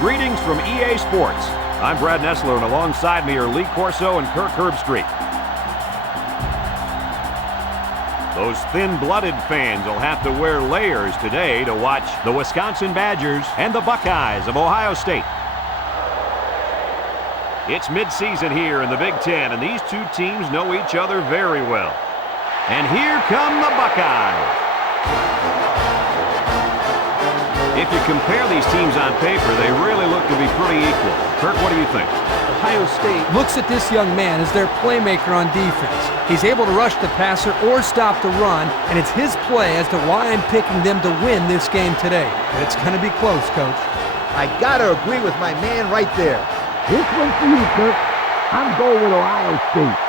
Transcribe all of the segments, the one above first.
Greetings from EA Sports. I'm Brad Nessler, and alongside me are Lee Corso and Kirk Herbstreit. Those thin-blooded fans will have to wear layers today to watch the Wisconsin Badgers and the Buckeyes of Ohio State. It's midseason here in the Big Ten, and these two teams know each other very well. And here come the Buckeyes. If you compare these teams on paper, they really look to be pretty equal. Kirk, what do you think? Ohio State looks at this young man as their playmaker on defense. He's able to rush the passer or stop the run, and it's his play as to why I'm picking them to win this game today. But it's going to be close, Coach. I got to agree with my man right there. This one's for you, Kirk. I'm going with Ohio State.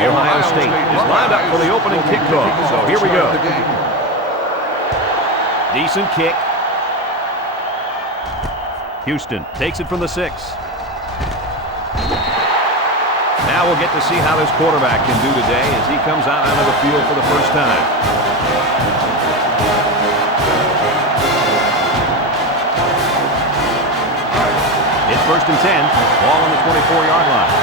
Ohio State is lined up for the opening kickoff, so here we go. Decent kick. Houston takes it from the 6. Now we'll get to see how this quarterback can do today as he comes out onto the field for the first time. It's 1st and 10, ball on the 24-yard line.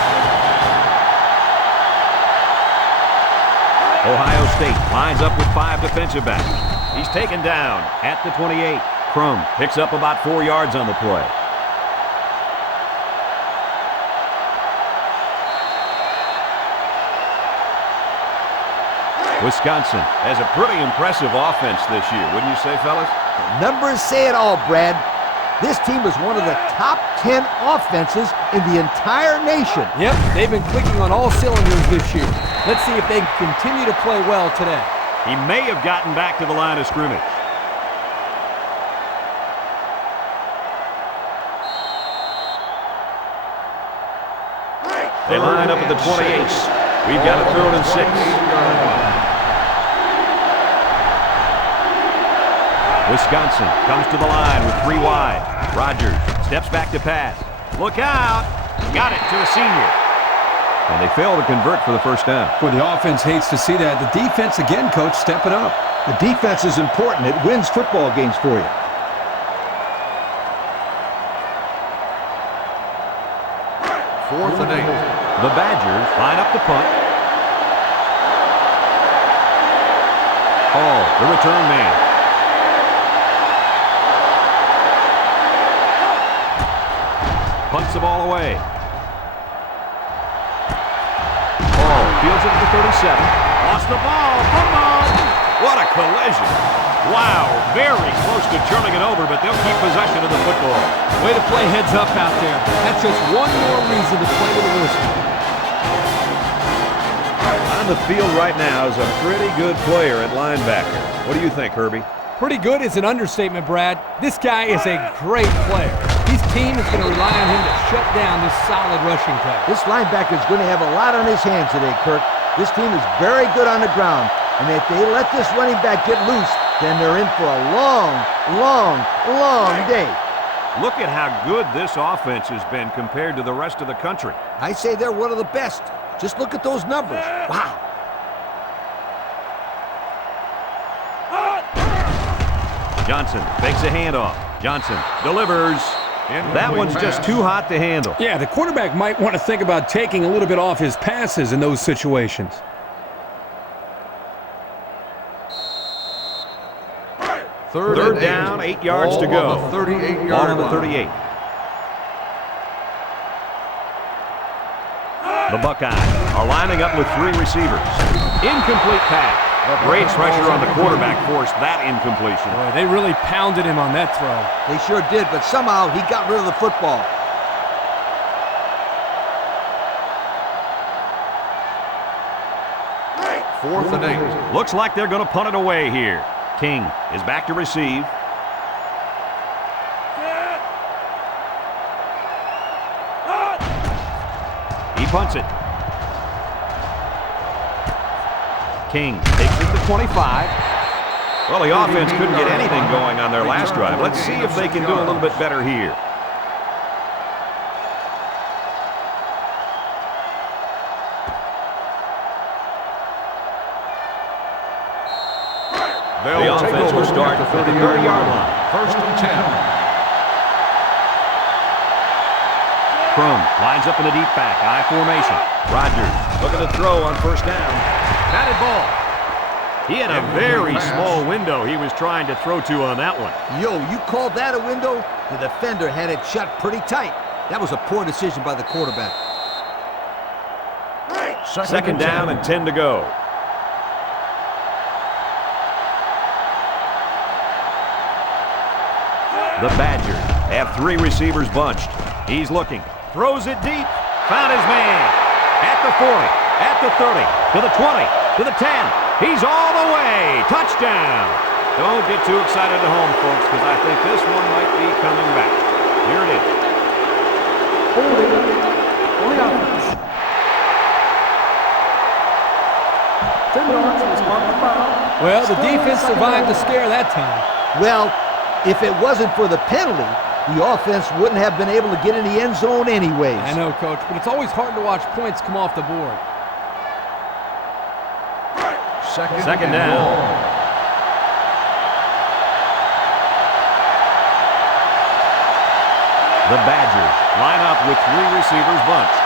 Ohio State lines up with 5 defensive backs. He's taken down at the 28. Crum picks up about 4 yards on the play. Wisconsin has a pretty impressive offense this year, wouldn't you say, fellas? The numbers say it all, Brad. This team is one of the top 10 offenses in the entire nation. Yep, they've been clicking on all cylinders this year. Let's see if they can continue to play well today. He may have gotten back to the line of scrimmage. They line up at the 28. We've got a 3rd and 6. Wisconsin comes to the line with 3 wide. Rogers steps back to pass. Look out! Got it to a senior. And they fail to convert for the first down. Well, the offense hates to see that. The defense, again, Coach, stepping up. The defense is important. It wins football games for you. Fourth and 8. The Badgers line up to punt. Hall, the return man. Punts the ball away. Hall fields it at the 37. Lost the ball. Fumble. What a collision. Wow, very close to turning it over, but they'll keep possession of the football. Way to play heads up out there. That's just one more reason to play with a whistle. On the field right now is a pretty good player at linebacker. What do you think, Herbie? Pretty good is an understatement, Brad. This guy is a great player. His team is going to rely on him to shut down this solid rushing attack. This linebacker is going to have a lot on his hands today, Kirk. This team is very good on the ground, and if they let this running back get loose, then they're in for a long, long, long day. Look at how good this offense has been compared to the rest of the country. I say they're one of the best. Just look at those numbers. Wow. Johnson fakes a handoff. Johnson delivers. That one's just too hot to handle. Yeah, the quarterback might want to think about taking a little bit off his passes in those situations. Third down, 8 yards to go. Ball on the 38-yard Ball on the line. 38. The Buckeyes are lining up with 3 receivers. Incomplete pass. Great pressure on the quarterback forced that incompletion. Boy, they really pounded him on that throw. They sure did, but somehow he got rid of the football. 4th and 8. Looks like they're going to punt it away here. King is back to receive. punts it. King takes it to 25. Well, the offense couldn't get anything going on their last drive. Let's see if they can do a little bit better here. The offense will start at the 30-yard line. 1st and 10. Crum lines up in a deep back, I formation. Rodgers looking to throw on 1st down. Batted ball. He had a very small window he was trying to throw to on that one. Yo, you called that a window? The defender had it shut pretty tight. That was a poor decision by the quarterback. Second down and 10 to go. The Badgers have 3 receivers bunched. He's looking. Throws it deep. Found his man. At the 40. At the 30. To the 20. To the 10. He's all the way. Touchdown. Don't get too excited at home, folks, because I think this one might be coming back. Here it is. On the offense. 10 yards was marked the foul. Well, the defense survived the scare that time. Well, if it wasn't for the penalty, the offense wouldn't have been able to get in the end zone anyways. I know, Coach, but it's always hard to watch points come off the board. Second down. The Badgers line up with 3 receivers bunched.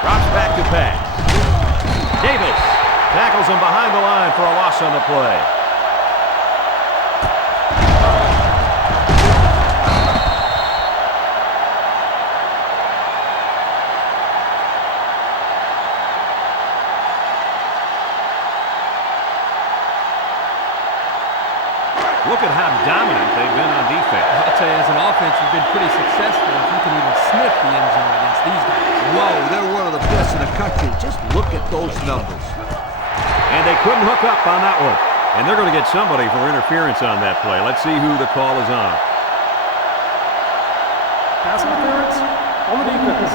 Drops back to pass. Davis tackles him behind the line for a loss on the play. Look at how dominant they've been on defense. I'll tell you, as an offense, you've been pretty successful if you can even sniff the end zone against these guys. Whoa, they're one of the best in the country. Just look at those numbers. And they couldn't hook up on that one. And they're going to get somebody for interference on that play. Let's see who the call is on. Pass interference on the defense.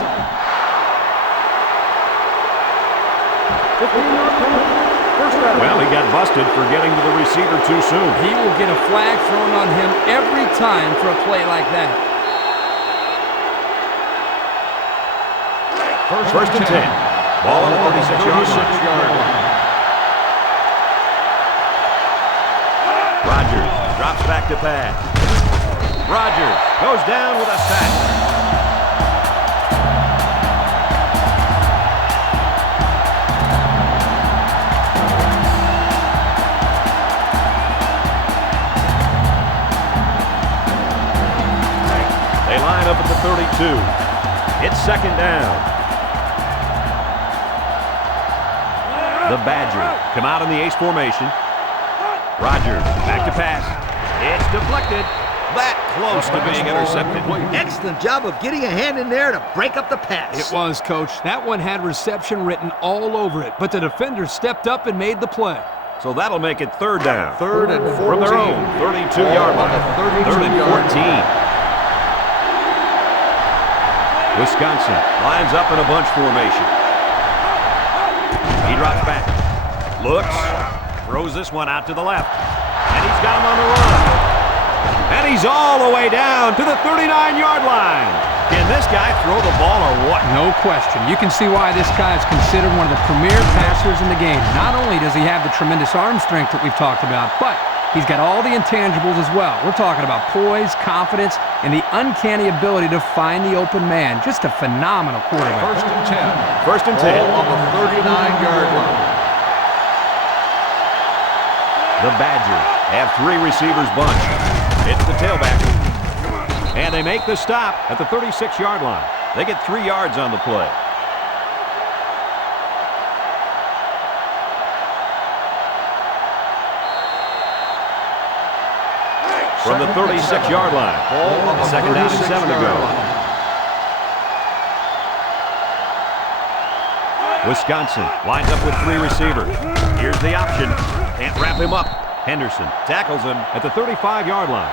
15-yard penalty. First down. Well, he got busted for getting to the receiver too soon. He will get a flag thrown on him every time for a play like that. First and 10. Ball on the 36-yard line. Rodgers drops back to pass. Rodgers goes down with a sack. They line up at the 32. It's second down. The Badgers come out in the ace formation. Rodgers back to pass. It's deflected. That close to being intercepted. Excellent job of getting a hand in there to break up the pass. It was, Coach. That one had reception written all over it, but the defender stepped up and made the play. So that'll make it third down. 3rd and 14. From their own 32-yard line. 3rd and 14. Wisconsin lines up in a bunch formation. He drops back. Looks. Throws this one out to the left. And he's got him on the run. And he's all the way down to the 39-yard line. Can this guy throw the ball or what? No question. You can see why this guy is considered one of the premier passers in the game. Not only does he have the tremendous arm strength that we've talked about, but he's got all the intangibles as well. We're talking about poise, confidence, and the uncanny ability to find the open man. Just a phenomenal quarterback. 1st and 10. First and 10. Ball on the 39-yard line. The Badgers have 3 receivers bunched. It's the tailback. And they make the stop at the 36-yard line. They get 3 yards on the play. From the 36-yard line. Second down and 7 to go. Wisconsin lines up with 3 receivers. Here's the option. Can't wrap him up. Henderson tackles him at the 35-yard line.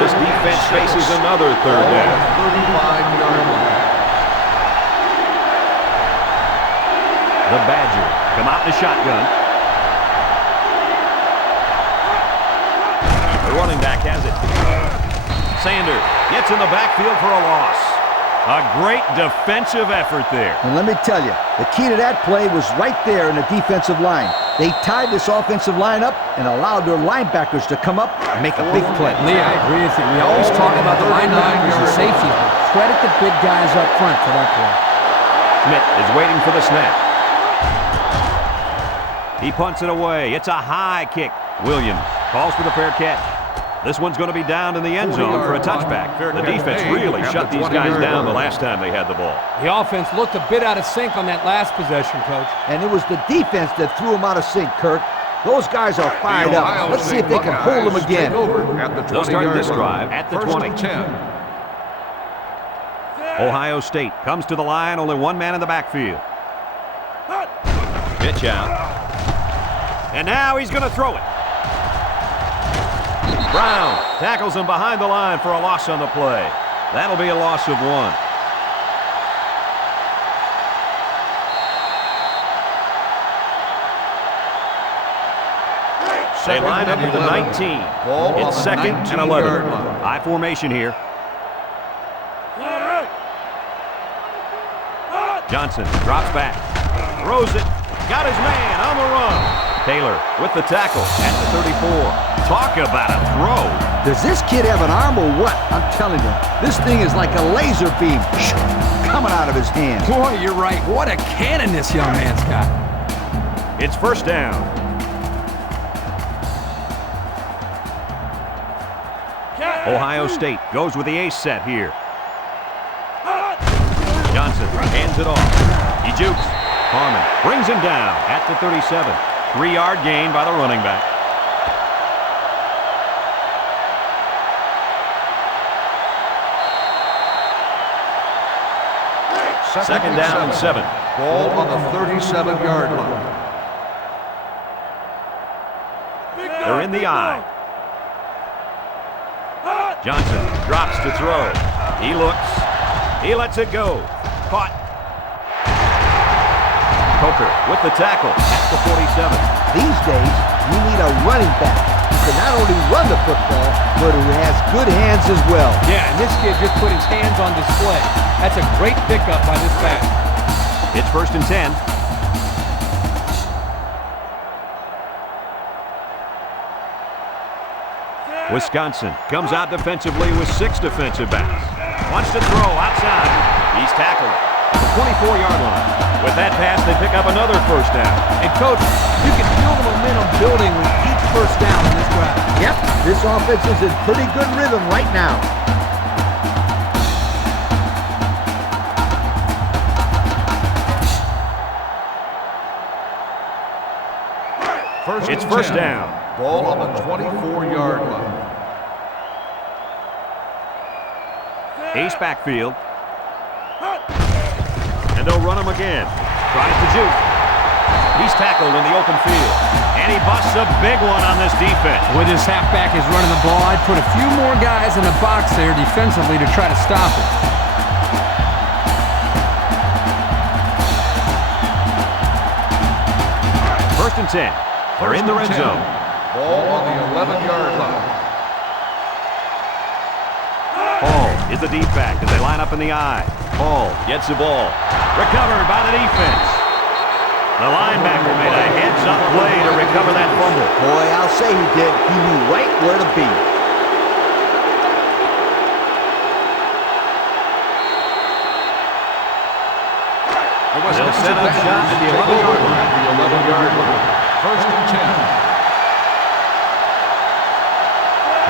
This defense faces another third down. 35-yard line. The Badger come out in the shotgun. The running back has it. Sanders gets in the backfield for a loss. A great defensive effort there. And let me tell you, the key to that play was right there in the defensive line. They tied this offensive line up and allowed their linebackers to come up and make a big play. Lee, I agree with you. We always talk about the linebackers and safeties, but credit the big guys up front for that play. Smith is waiting for the snap. He punts it away. It's a high kick. Williams calls for the fair catch. This one's going to be down in the end zone for a touchback. The defense really shut these guys down the last time they had the ball. The offense looked a bit out of sync on that last possession, Coach. And it was the defense that threw them out of sync, Kirk. Those guys are fired up. Let's see if they can hold them again. They'll start this drive at the 20. Ohio State comes to the line, only one man in the backfield. Pitch out. And now he's going to throw it. Brown tackles him behind the line for a loss on the play. That'll be a loss of 1. They line up at the 19. It's second and 11. High formation here. Johnson drops back. Throws it. Got his man on the run. Taylor with the tackle at the 34. Talk about a throw. Does this kid have an arm or what? I'm telling you, this thing is like a laser beam coming out of his hand. Boy, you're right. What a cannon this young man's got. It's first down. Ohio State goes with the ace set here. Johnson hands it off. He jukes. Harmon brings him down at the 37. 3-yard gain by the running back. Second down and 7. Ball on the 37-yard line. They're in the eye. Johnson drops to throw. He looks. He lets it go. Caught. Coker with the tackle at the 47. These days, you need a running back who can not only run the football, but who has good hands as well. Yeah, and this kid just put his hands on display. That's a great pickup by this back. It's first and 10. Wisconsin comes out defensively with 6 defensive backs. Wants to throw outside. He's tackled at the 24-yard line. With that pass, they pick up another first down. And, Coach, you can feel the momentum building with each first down in this drive. Yep, this offense is in pretty good rhythm right now. It's first down. Ball on the 24-yard line. Ace backfield. And they'll run him again. Tries to juke. He's tackled in the open field. And he busts a big one on this defense. With his halfback is running the ball, I'd put a few more guys in the box there defensively to try to stop it. First and 10. They're in the red zone. Ball on the 11-yard line. Hall is the deep back as they line up in the eye. Hall gets the ball. Recovered by the defense. The linebacker made a heads-up play to recover that fumble. Boy, I'll say he did. He knew right where to be. They'll set up shot at the 11-yard line. The 11-yard line. First and 10.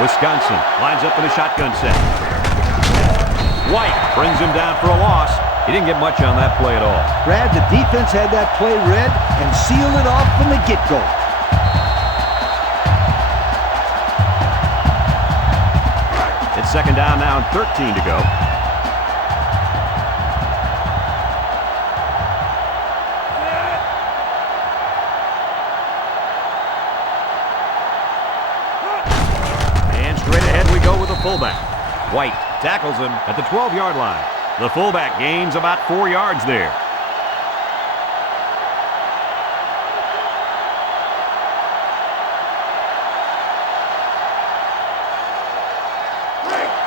Wisconsin lines up in a shotgun set. White brings him down for a loss. He didn't get much on that play at all. Brad, the defense had that play read and sealed it off from the get-go. It's second down now and 13 to go. fullback. White tackles him at the 12-yard line. The fullback gains about 4 yards there.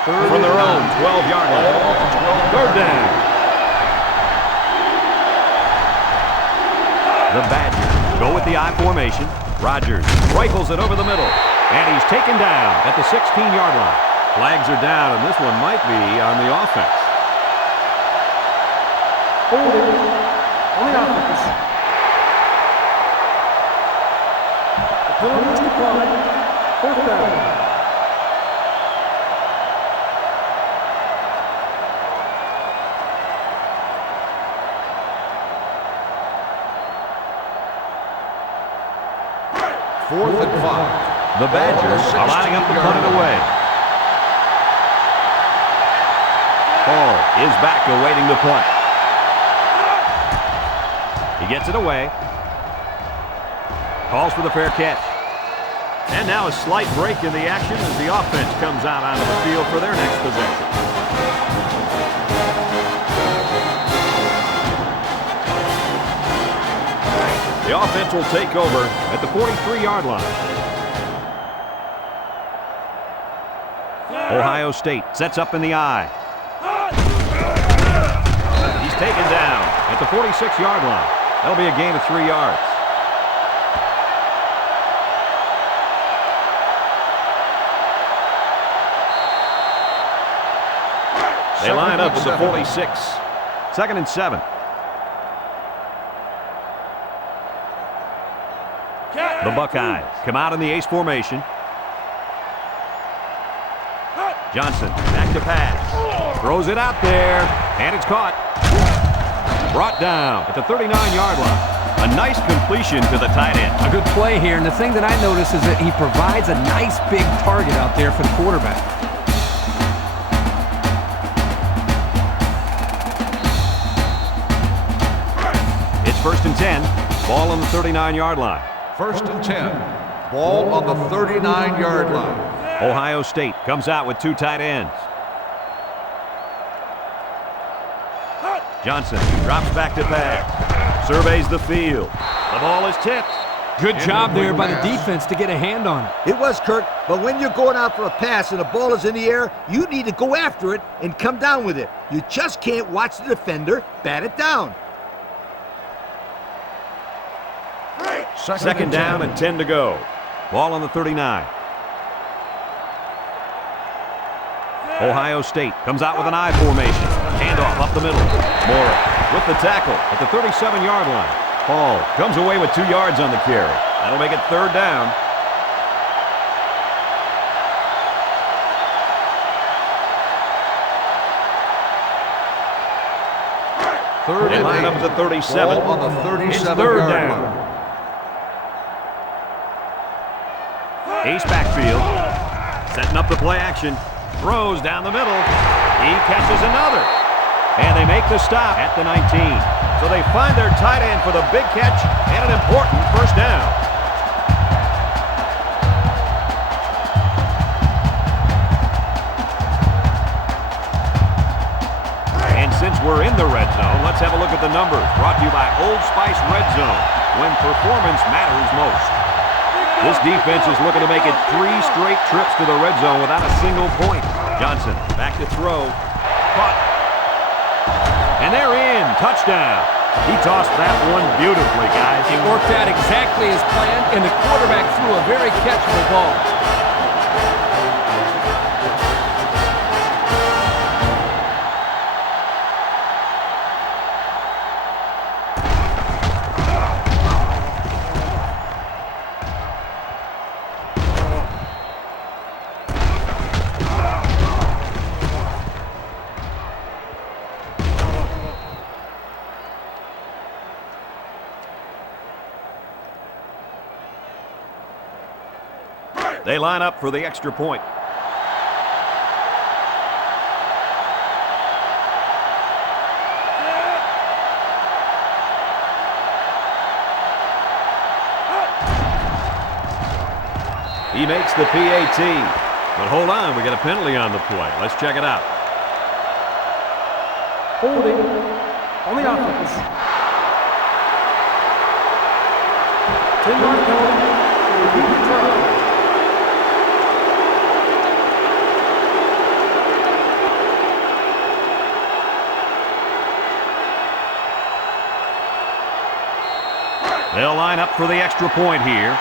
From their own 12-yard line. Third down. The Badgers go with the I formation. Rodgers rifles it over the middle. And he's taken down at the 16-yard line. Flags are down, and this one might be on the offense. Holding on the offense. The penalty is declined. Fourth down. Fourth and 5. The Badgers are lining up to punt it away. Ball is back awaiting the punt. He gets it away. Calls for the fair catch. And now a slight break in the action as the offense comes out onto the field for their next possession. The offense will take over at the 43-yard line. Ohio State sets up in the I. He's taken down at the 46-yard line. That'll be a gain of 3 yards. They line up at the 46. 2nd and 7. The Buckeyes come out in the ace formation. Johnson back to pass. Throws it out there. And it's caught. Brought down at the 39-yard line. A nice completion to the tight end. A good play here. And the thing that I notice is that he provides a nice big target out there for the quarterback. It's 1st and 10. Ball on the 39-yard line. 1st and 10. Ball on the 39-yard line. Ohio State comes out with 2 tight ends. Johnson drops back to pass. Surveys the field. The ball is tipped. Good job there by the defense to get a hand on it. It was, Kirk, but when you're going out for a pass and the ball is in the air, you need to go after it and come down with it. You just can't watch the defender bat it down. Second down and 10 to go. Ball on the 39. Ohio State comes out with an I formation. Handoff up the middle. Mora with the tackle at the 37-yard line. Hall comes away with 2 yards on the carry. That'll make it 3rd down. They line up at the 37. Ball on the 37-yard It's 3rd down. line. Ace backfield. Setting up the play action. Throws down the middle. He catches another. And they make the stop at the 19. So they find their tight end for the big catch and an important 1st down. And since we're in the red zone, let's have a look at the numbers. Brought to you by Old Spice Red Zone, when performance matters most. This defense is looking to make it 3 straight trips to the red zone without a single point. Johnson back to throw. Caught. And they're in. Touchdown. He tossed that one beautifully, guys. It worked out exactly as planned, and the quarterback threw a very catchable ball. They line up for the extra point. He makes the PAT. But hold on, we got a penalty on the play. Let's check it out. Holding on the offense. 10-yard penalty. They'll line up for the extra point here.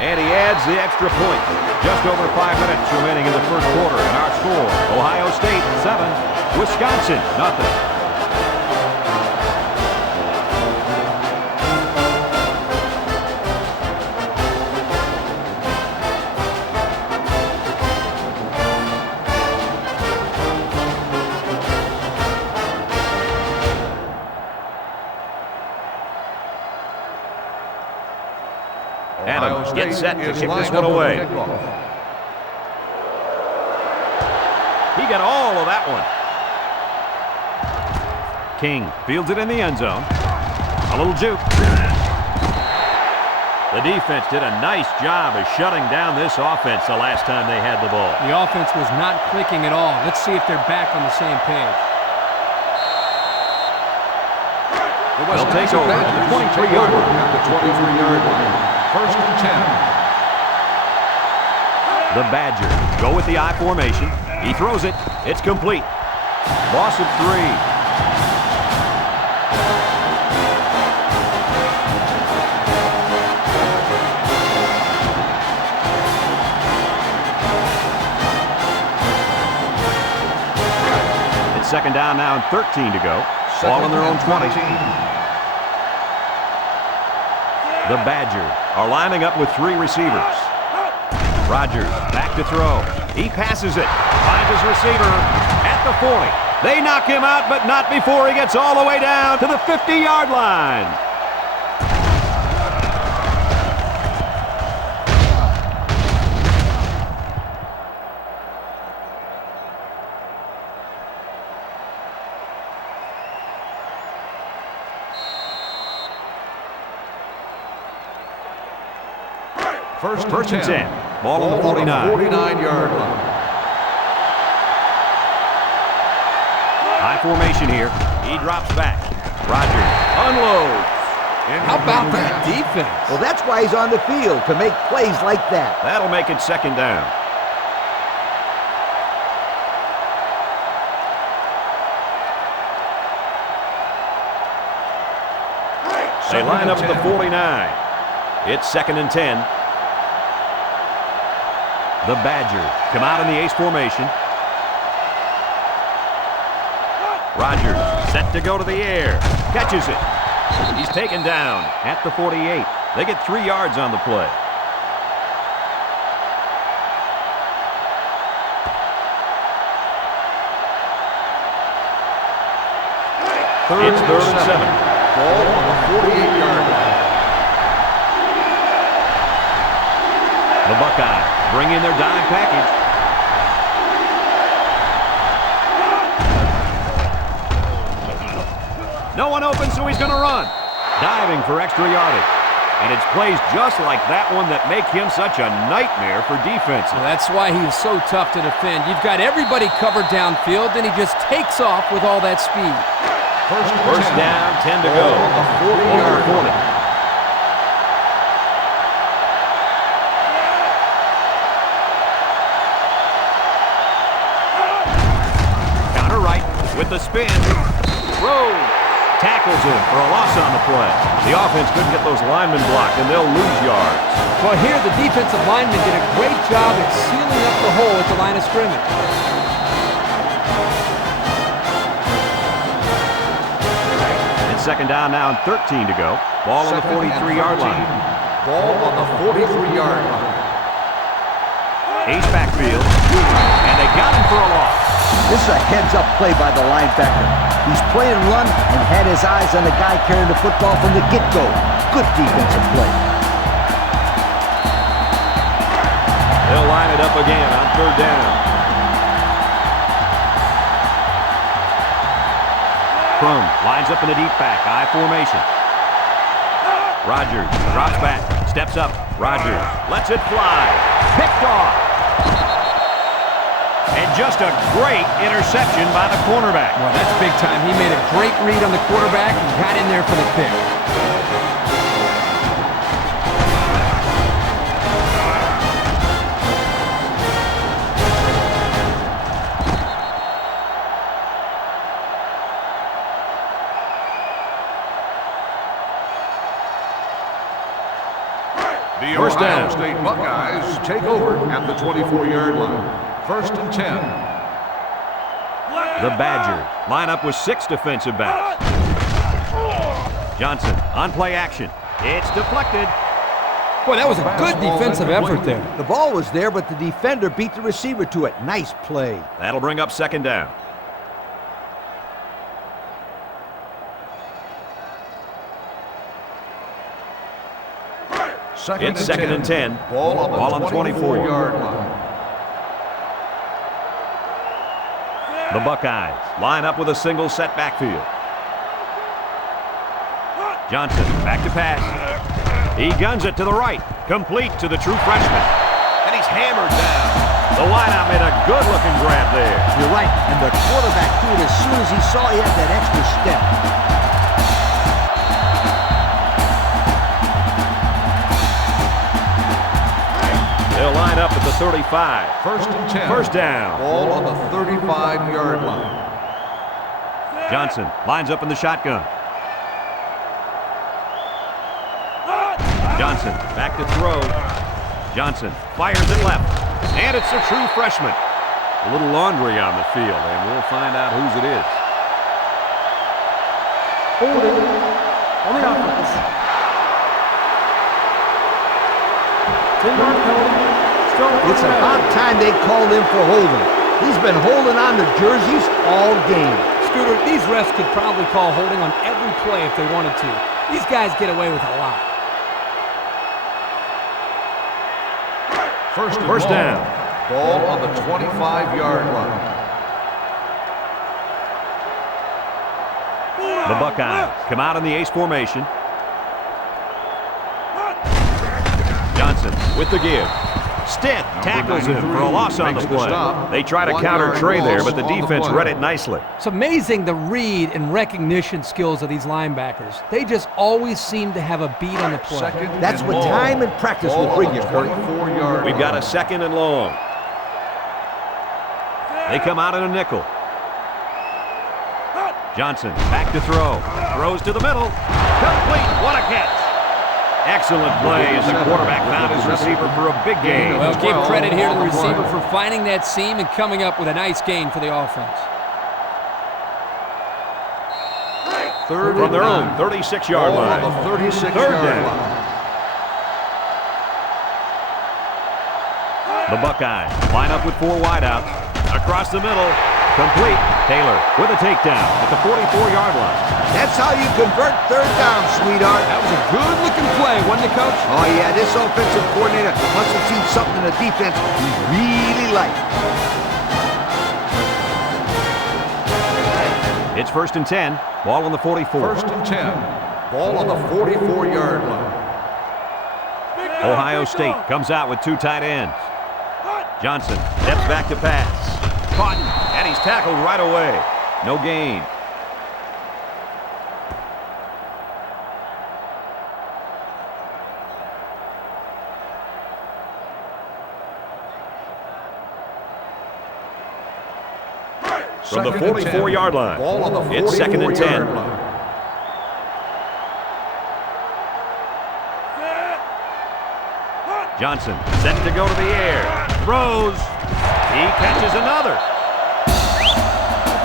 And he adds the extra point. Just over 5 minutes remaining in the first quarter. And our score, Ohio State 7, Wisconsin 0. Adams gets set to kick this one away. He got all of that one. King fields it in the end zone. A little juke. The defense did a nice job of shutting down this offense the last time they had the ball. The offense was not clicking at all. Let's see if they're back on the same page. They'll take over at the 23-yard line. At the 23-yard line. First and 10. The Badgers go with the I formation. He throws it. It's complete. Loss of 3. It's second down now and 13 to go. Ball on their own 20. The Badgers are lining up with 3 receivers. Rodgers back to throw. He passes it. Finds his receiver at the 40. They knock him out, but not before he gets all the way down to the 50-yard line. First and 10. Ball on the 49. 49-yard line. High formation here. He drops back. Rodgers unloads. How about that defense? Well, that's why he's on the field, to make plays like that. That'll make it second down. They line up at the 49. It's second and 10. The Badgers come out in the ace formation. Rodgers set to go to the air. Catches it. He's taken down at the 48. They get 3 yards on the play. It's third and 7. Ball on the 48-yard line. The Buckeyes bring in their dime package. No one open, so he's going to run. Diving for extra yardage. And it's plays just like that one that make him such a nightmare for defenses. Well, that's why he's so tough to defend. You've got everybody covered downfield, and he just takes off with all that speed. First down, 10 to go. On the 40-yard line. Counter right with the spin. Throws. Tackles him for a loss on the play. The offense couldn't get those linemen blocked, and they'll lose yards. Well, here the defensive linemen did a great job at sealing up the hole at the line of scrimmage. It's second down now and 13 to go. Ball on the 43-yard line. Ball on the 43-yard line. Ace backfield, and they got him for a loss. This is a heads-up play by the linebacker. He's playing run and had his eyes on the guy carrying the football from the get-go. Good defensive play. They'll line it up again on third down. Crum lines up in the deep back, I formation. Rogers drops back, steps up. Rogers lets it fly. Picked off. And just a great interception by the cornerback. Well, that's big time. He made a great read on the quarterback and got in there for the pick. The First Ohio down. State Buckeyes take over at the 24-yard line. First and 10. The Badgers line up with 6 defensive backs. Johnson on play action. It's deflected. Boy, that was a good defensive effort there. The ball was there, but the defender beat the receiver to it. Nice play. That'll bring up second down. It's second and 10. Ball on the 24. 24-yard line. The Buckeyes line up with a single set backfield. Johnson back to pass. He guns it to the right. Complete to the true freshman. And he's hammered down. The wideout made a good-looking grab there. You're right, and the quarterback threw it as soon as he saw he had that extra step. They'll line up at the 35. First and 10. First down. Ball on the 35-yard line. Johnson lines up in the shotgun. Johnson back to throw. Johnson fires it left. And it's a true freshman. A little laundry on the field, and we'll find out whose it is. Holding on the offense. 10-yard penalty. It's about time they called him for holding. He's been holding on to jerseys all game. Scooter, these refs could probably call holding on every play if they wanted to. These guys get away with a lot. First down. Ball on the 25-yard line. The Buckeyes come out in the ace formation. Johnson with the give. Stiff tackles him for a loss on the play. They try to counter Trey there, but the defense read it nicely. It's amazing the read and recognition skills of these linebackers. They just always seem to have a beat on the play. That's what time and practice will bring you, Kurt. We've got a second and long. They come out in a nickel. Johnson back to throw. Throws to the middle. Complete. What a catch. Excellent play as the quarterback found his receiver for a big gain. Well, give credit here to the receiver for finding that seam and coming up with a nice gain for the offense. From their own 36-yard line. On the 36-yard line. The Buckeyes line up with 4 wideouts. Across the middle. Complete. Taylor with a takedown at the 44-yard line. That's how you convert third down, sweetheart. That was a good-looking play, wasn't it, Coach? Oh, yeah, this offensive coordinator must have seen something in the defense he really liked. It's first and 10. Ball on the 44. First and 10. Ball on the 44-yard line. Ohio State comes out with 2 tight ends. Johnson steps back to pass. Caught, and he's tackled right away. No gain. From the 44-yard line, Ball on the it's second and 10. 44-yard line. Johnson set to go to the air. Throws. He catches another.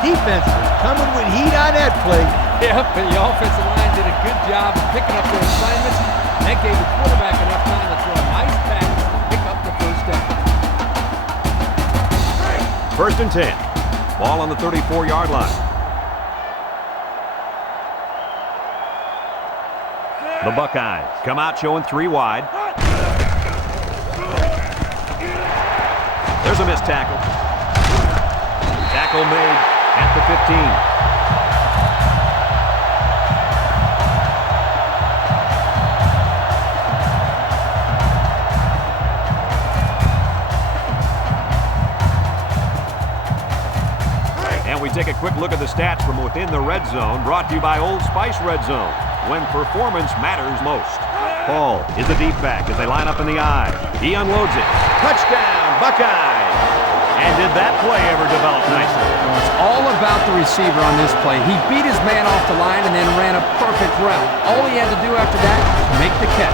Defense is coming with heat on that play. Yep, and the offensive line did a good job of picking up their assignments. That gave the quarterback enough time to throw a nice pass to pick up the first down. First and 10. Ball on the 34-yard line. The Buckeyes come out showing 3 wide. There's a missed tackle. Tackle made at the 15. quick look at the stats from within the red zone, brought to you by Old Spice Red Zone, when performance matters most. Paul is the deep back as they line up in the I. He unloads it. Touchdown, Buckeyes! And did that play ever develop nicely? It's all about the receiver on this play. He beat his man off the line and then ran a perfect route. All he had to do after that was make the catch.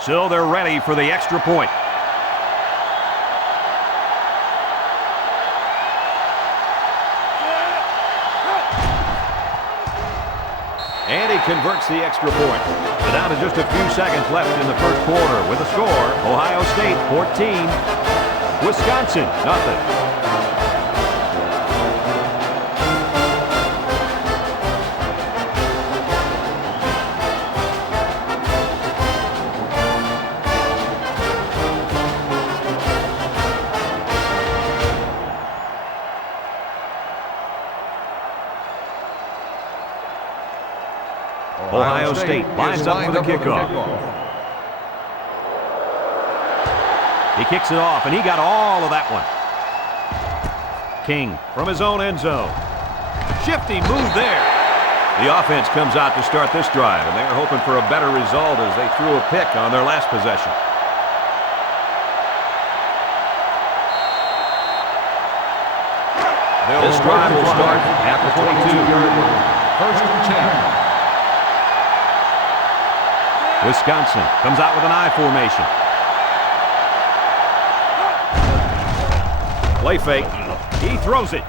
So they're ready for the extra point. And he converts the extra point. So down to just a few seconds left in the first quarter with a score, Ohio State 14, Wisconsin nothing. Ohio State lines up for the kickoff. He kicks it off, and he got all of that one. King from his own end zone. Shifty move there. The offense comes out to start this drive, and they're hoping for a better result as they threw a pick on their last possession. This drive will start at the 22-yard line. First and 10. Wisconsin comes out with an I formation. Play fake. He throws it.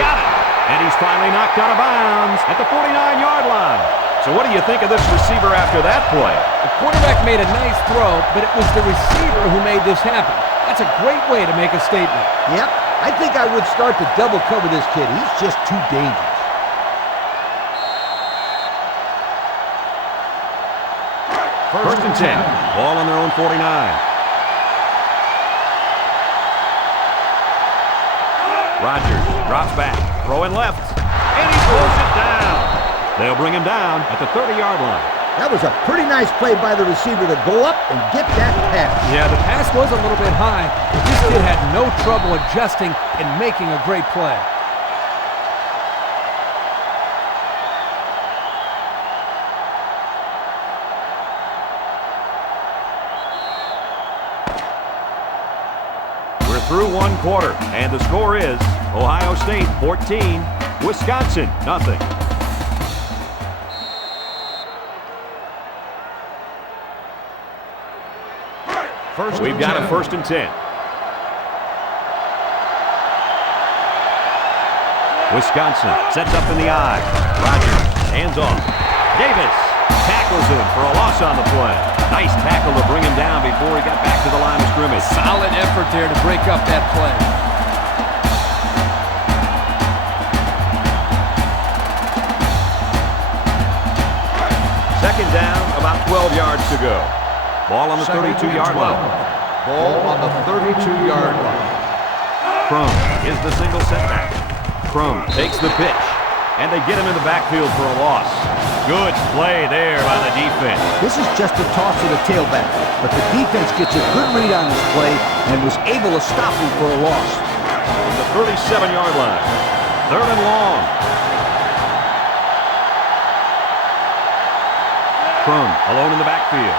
Got it. And he's finally knocked out of bounds at the 49-yard line. So what do you think of this receiver after that play? The quarterback made a nice throw, but it was the receiver who made this happen. That's a great way to make a statement. Yep, I think I would start to double cover this kid. He's just too dangerous. First and 10. Ball on their own 49. Rodgers drops back, throwing left, and he pulls it down. They'll bring him down at the 30-yard line. That was a pretty nice play by the receiver to go up and get that pass. Yeah, the pass was a little bit high, but this kid had no trouble adjusting and making a great play. Through one quarter, and the score is Ohio State 14, Wisconsin nothing. We've got a first and 10. Wisconsin sets up in the I. Rodgers hands off. Davis tackles him for a loss on the play. Nice tackle to bring him down before he got back to the line of scrimmage. Solid effort there to break up that play. Second down, about 12 yards to go. Ball on the 32-yard line. Ball on the 32-yard line. Crum is the single setback. Crum takes the pitch, and they get him in the backfield for a loss. Good play there by the defense. This is just a toss to the tailback, but the defense gets a good read on this play and was able to stop him for a loss. From the 37-yard line, third and long. Crum alone in the backfield.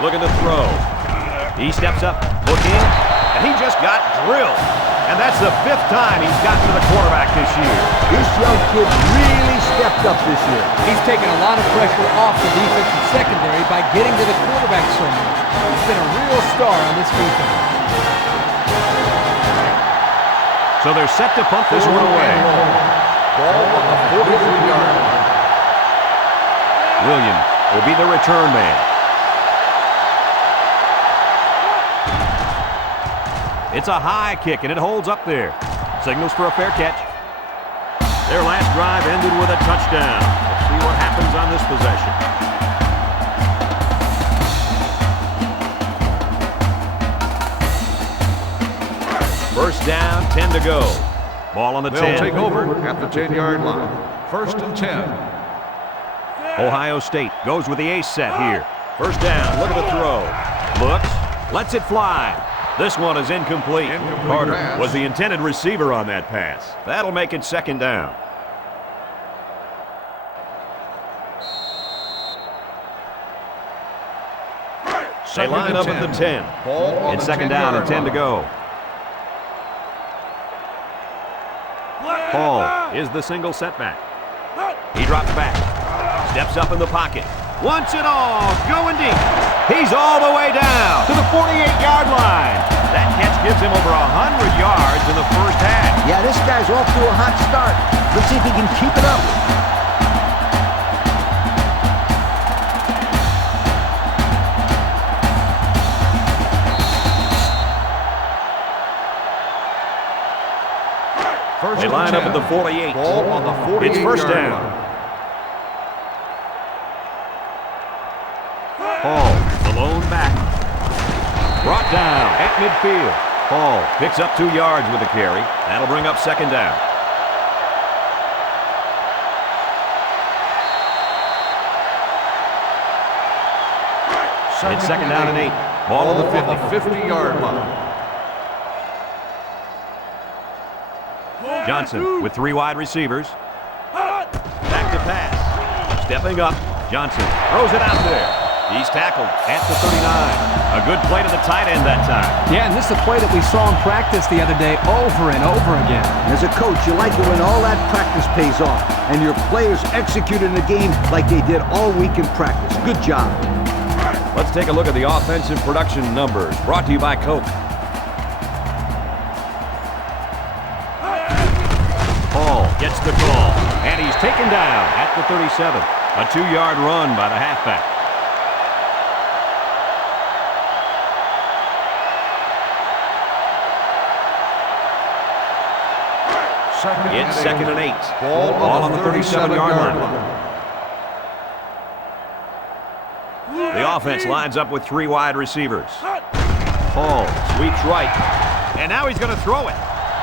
Looking to throw. He steps up, looking, and he just got drilled. And that's the 5th time he's gotten to the quarterback this year. This young kid really stepped up this year. He's taken a lot of pressure off the defensive secondary by getting to the quarterback so much. He's been a real star on this defense. So they're set to punt this one away. Ball on the 43-yard line. Williams will be the return man. It's a high kick, and it holds up there. Signals for a fair catch. Their last drive ended with a touchdown. Let's see what happens on this possession. First down, 10 to go. Ball on the They'll 10. take over at the 10-yard line. First and 10. Ohio State goes with the ace set here. First down, look at the throw. Looks, lets it fly. This one is incomplete. Carter pass. was the intended receiver on that pass. That'll make it second down. They line up at the 10. It's second down and 10 to go. Hall is the single setback. He drops back. Steps up in the pocket. Wants it all. Going deep. He's all the way down to the 48-yard line. That catch gives him over 100 yards in the first half. Yeah, this guy's off to a hot start. Let's see if he can keep it up. First They and line up 10. at the 48. Ball on the 48-yard It's first down. line. Hall, the lone back. Brought down at midfield. Hall picks up 2 yards with the carry. That'll bring up second down. It's second down and 8. Ball on the 50. 50-yard line. Johnson with 3 wide receivers. Back to pass. Stepping up. Johnson throws it out there. He's tackled at the 39. A good play to the tight end that time. Yeah, and this is a play that we saw in practice the other day over and over again. As a coach, you like it when all that practice pays off and your players execute in the game like they did all week in practice. Good job. Let's take a look at the offensive production numbers brought to you by Coke. Hall gets the call, and he's taken down at the 37. A 2-yard run by the halfback. It's second and 8. Ball on the 37-yard line. The offense lines up with 3 wide receivers. Hall sweeps right, and now he's going to throw it.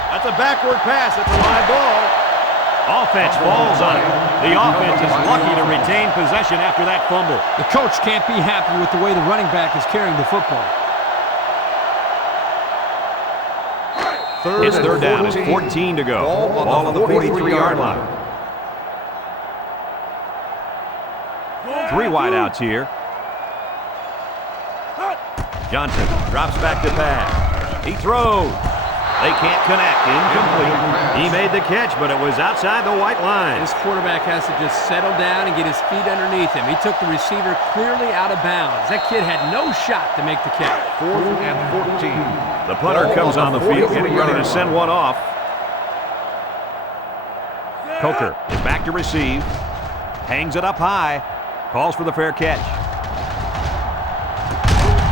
That's a backward pass. It's a live ball. Offense falls on it. The offense is lucky to retain possession after that fumble. The coach can't be happy with the way the running back is carrying the football. It's third down. It's 14 to go. Ball on the 43-yard line. 3 wideouts here. Johnson drops back to pass. He throws. They can't connect. Incomplete. He made the catch, but it was outside the white line. This quarterback has to just settle down and get his feet underneath him. He took the receiver clearly out of bounds. That kid had no shot to make the catch. 4th and 14. The punter comes on the field, getting ready to send one off. Coker is back to receive. Hangs it up high. Calls for the fair catch.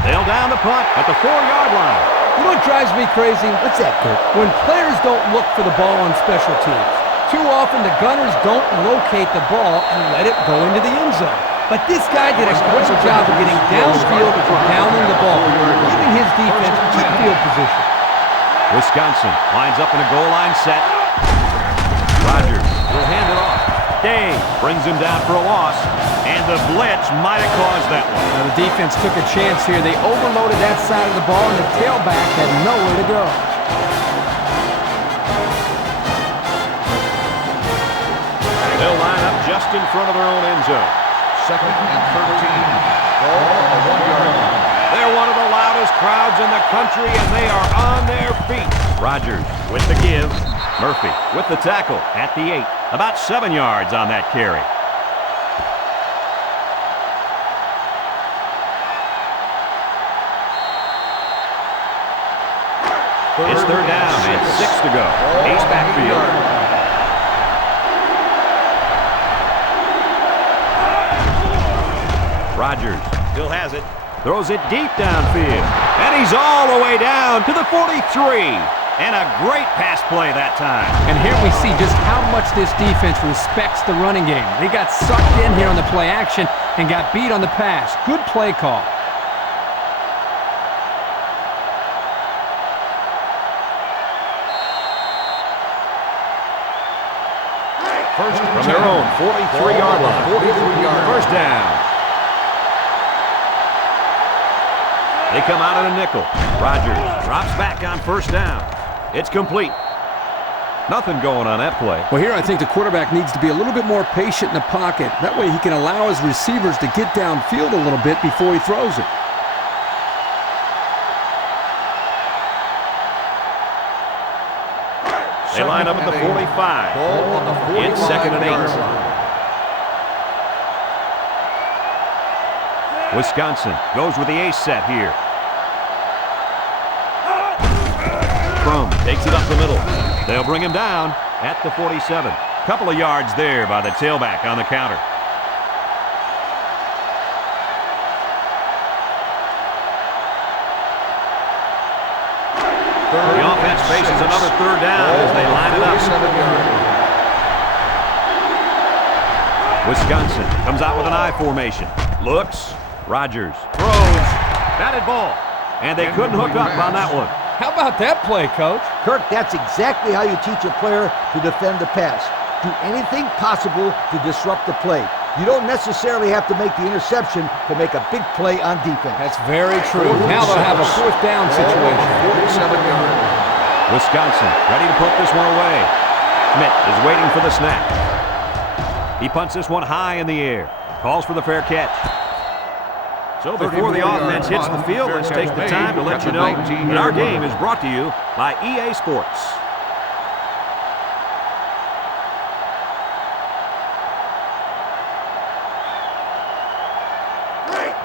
They'll down the punt at the 4-yard line. You know what drives me crazy? What's that, Kurt? When players don't look for the ball on special teams. Too often the gunners don't locate the ball and let it go into the end zone. But this guy did a great job of getting downfield for downing the ball, giving his defense good field position. Wisconsin lines up in a goal line set. Rogers will hand it off. Day brings him down for a loss, and the blitz might have caused that one. Now the defense took a chance here. They overloaded that side of the ball, and the tailback had nowhere to go. They'll line up just in front of their own end zone. 2nd and 13. Ball on the 1-yard line. They're one of the loudest crowds in the country, and they are on their feet. Rogers with the give. Murphy with the tackle at the 8. About 7 yards on that carry. It's third down and 6 to go. Ace backfield. Rogers still has it. Throws it deep downfield. And he's all the way down to the 43. And a great pass play that time. And here we see just how much this defense respects the running game. They got sucked in here on the play action and got beat on the pass. Good play call. First and From 10. their own 43-yard line. 43-yard. First down. They come out in a nickel. Rodgers drops back on first down. It's complete. Nothing going on that play. Well, here I think the quarterback needs to be a little bit more patient in the pocket. That way he can allow his receivers to get downfield a little bit before he throws it. They line up at the 45. Ball on the 45 It's second and 8. Wisconsin goes with the ace set here. Crum takes it up the middle. They'll bring him down at the 47. Couple of yards there by the tailback on the counter. The offense faces another third down as they line it up. Wisconsin comes out with an I formation. Looks. Rodgers throws. Batted ball. And they couldn't hook up on that one. How about that play, Coach? Kirk, that's exactly how you teach a player to defend the pass. Do anything possible to disrupt the play. You don't necessarily have to make the interception to make a big play on defense. That's very true. Now they'll have a fourth down situation. 47-yard. Wisconsin ready to put this one away. Schmidt is waiting for the snap. He punts this one high in the air. Calls for the fair catch. So before the offense hits the field, let's take the time to let you know that our game is brought to you by EA Sports.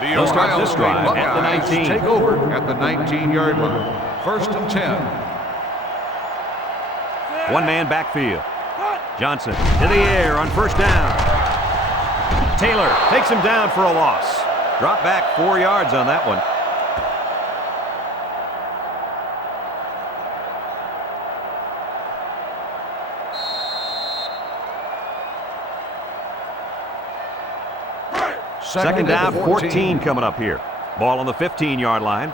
The They'll start Ohio this State drive at the Buckeyes 19. take over at the 19-yard line. First and 10. One-man backfield. Johnson to the air on first down. Taylor takes him down for a loss. Drop back 4 yards on that one. Second down, 14 coming up here. Ball on the 15-yard line.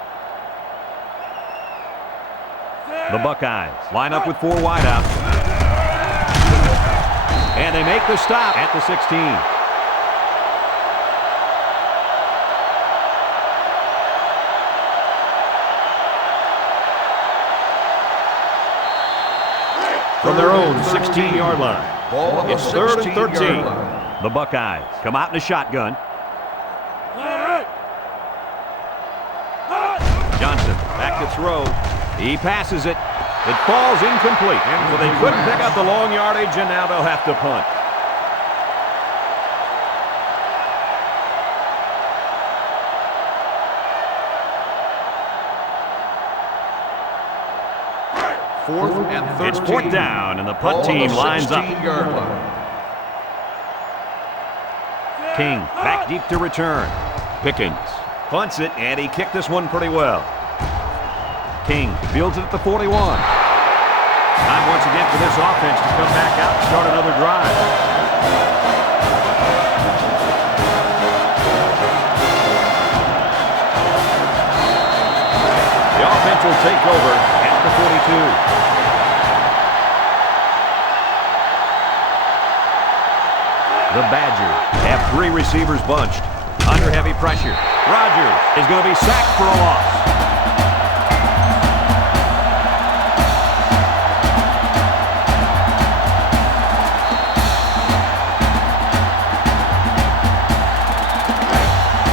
The Buckeyes line up with 4 wideouts. And they make the stop at the 16. From their own 16-yard line. Ball on the It's third and 13. 16-yard line. The Buckeyes come out in a shotgun. Johnson back to throw. He passes it. It falls incomplete. So they couldn't pick up the long yardage, and now they'll have to punt. Fourth and 13. It's fourth down, and the punt Ball on team the lines up. 16-yard line. King back deep to return. Pickens punts it, and he kicked this one pretty well. King fields it at the 41. Time once again for this offense to come back out and start another drive. The offense will take over at the 42. The Badgers have 3 receivers bunched. Under heavy pressure. Rodgers is going to be sacked for a loss.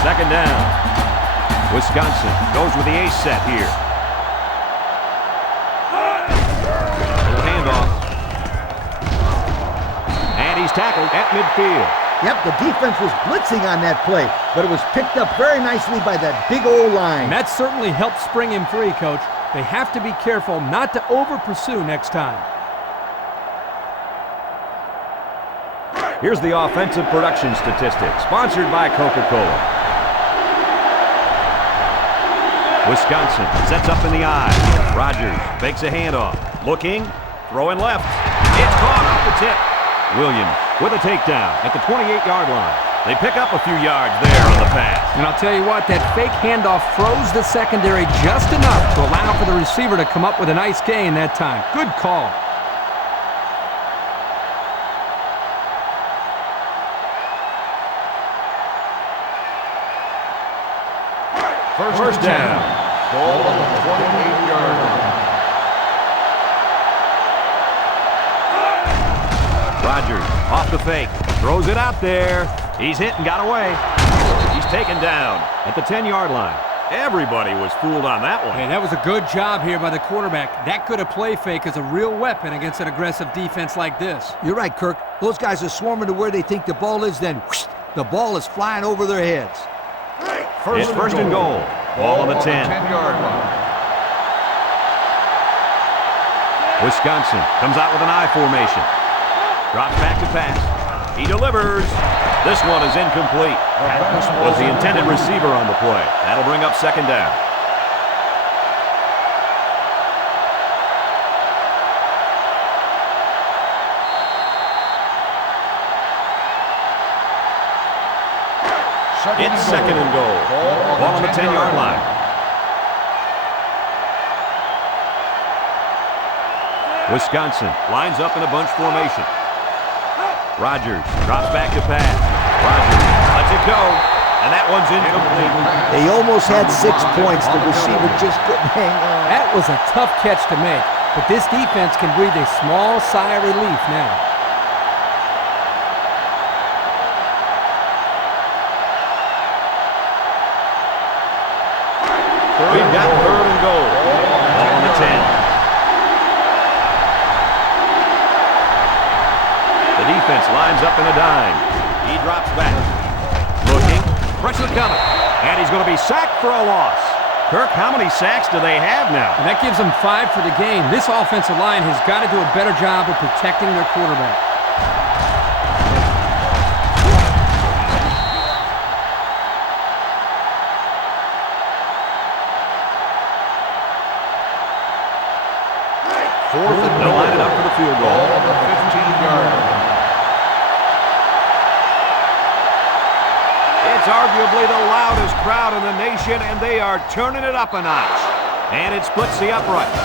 Second down. Wisconsin goes with the ace set here. Little handoff. And he's tackled at midfield. Yep, the defense was blitzing on that play, but it was picked up very nicely by that big old line. And that certainly helped spring him free, Coach. They have to be careful not to over-pursue next time. Here's the offensive production statistics, sponsored by Coca-Cola. Wisconsin sets up in the eye. Rodgers fakes a handoff. Looking, throwing left. It's caught off the tip. Williams with a takedown at the 28-yard line. They pick up a few yards there on the pass. And I'll tell you what, that fake handoff froze the secondary just enough to allow for the receiver to come up with a nice gain that time. Good call. First down. Ball on the 28-yard line. Rodgers off the fake. Throws it out there. He's hit and got away. He's taken down at the 10-yard line. Everybody was fooled on that one. Hey, that was a good job here by the quarterback. That could have play fake as a real weapon against an aggressive defense like this. You're right, Kirk. Those guys are swarming to where they think the ball is, then whoosh, the ball is flying over their heads. It's first and goal. Ball on the 10. 10-yard line. Wisconsin comes out with an I formation. Drops back to pass. He delivers. This one is incomplete. Was the intended receiver on the play. That'll bring up second down. It's second and goal. Ball on the 10-yard line. Wisconsin lines up in a bunch formation. Rodgers drops back to pass. Rodgers lets it go, and that one's incomplete. They almost had 6 points. The receiver just couldn't hang on. That was a tough catch to make, but this defense can breathe a small sigh of relief now. We've got third and goal. Ball on the 10. The defense lines up in a dime. He drops back. Looking. Pressure coming. And he's going to be sacked for a loss. Kirk, how many sacks do they have now? And that gives them 5 for the game. This offensive line has got to do a better job of protecting their quarterback. Fourth and They'll line it up for the field goal. Ball on the 15-yard line. It's arguably the loudest crowd in the nation, and they are turning it up a notch. And it splits the uprights.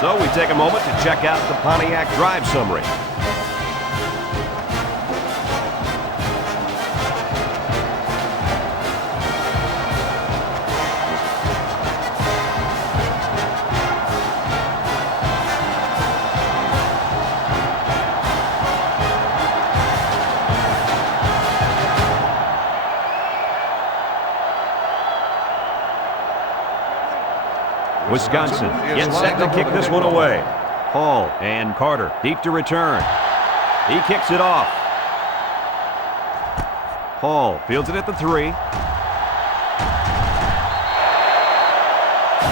So we take a moment to check out the Pontiac drive summary. Wisconsin gets set to kick this one away. Hall and Carter deep to return. He kicks it off. Hall fields it at the 3.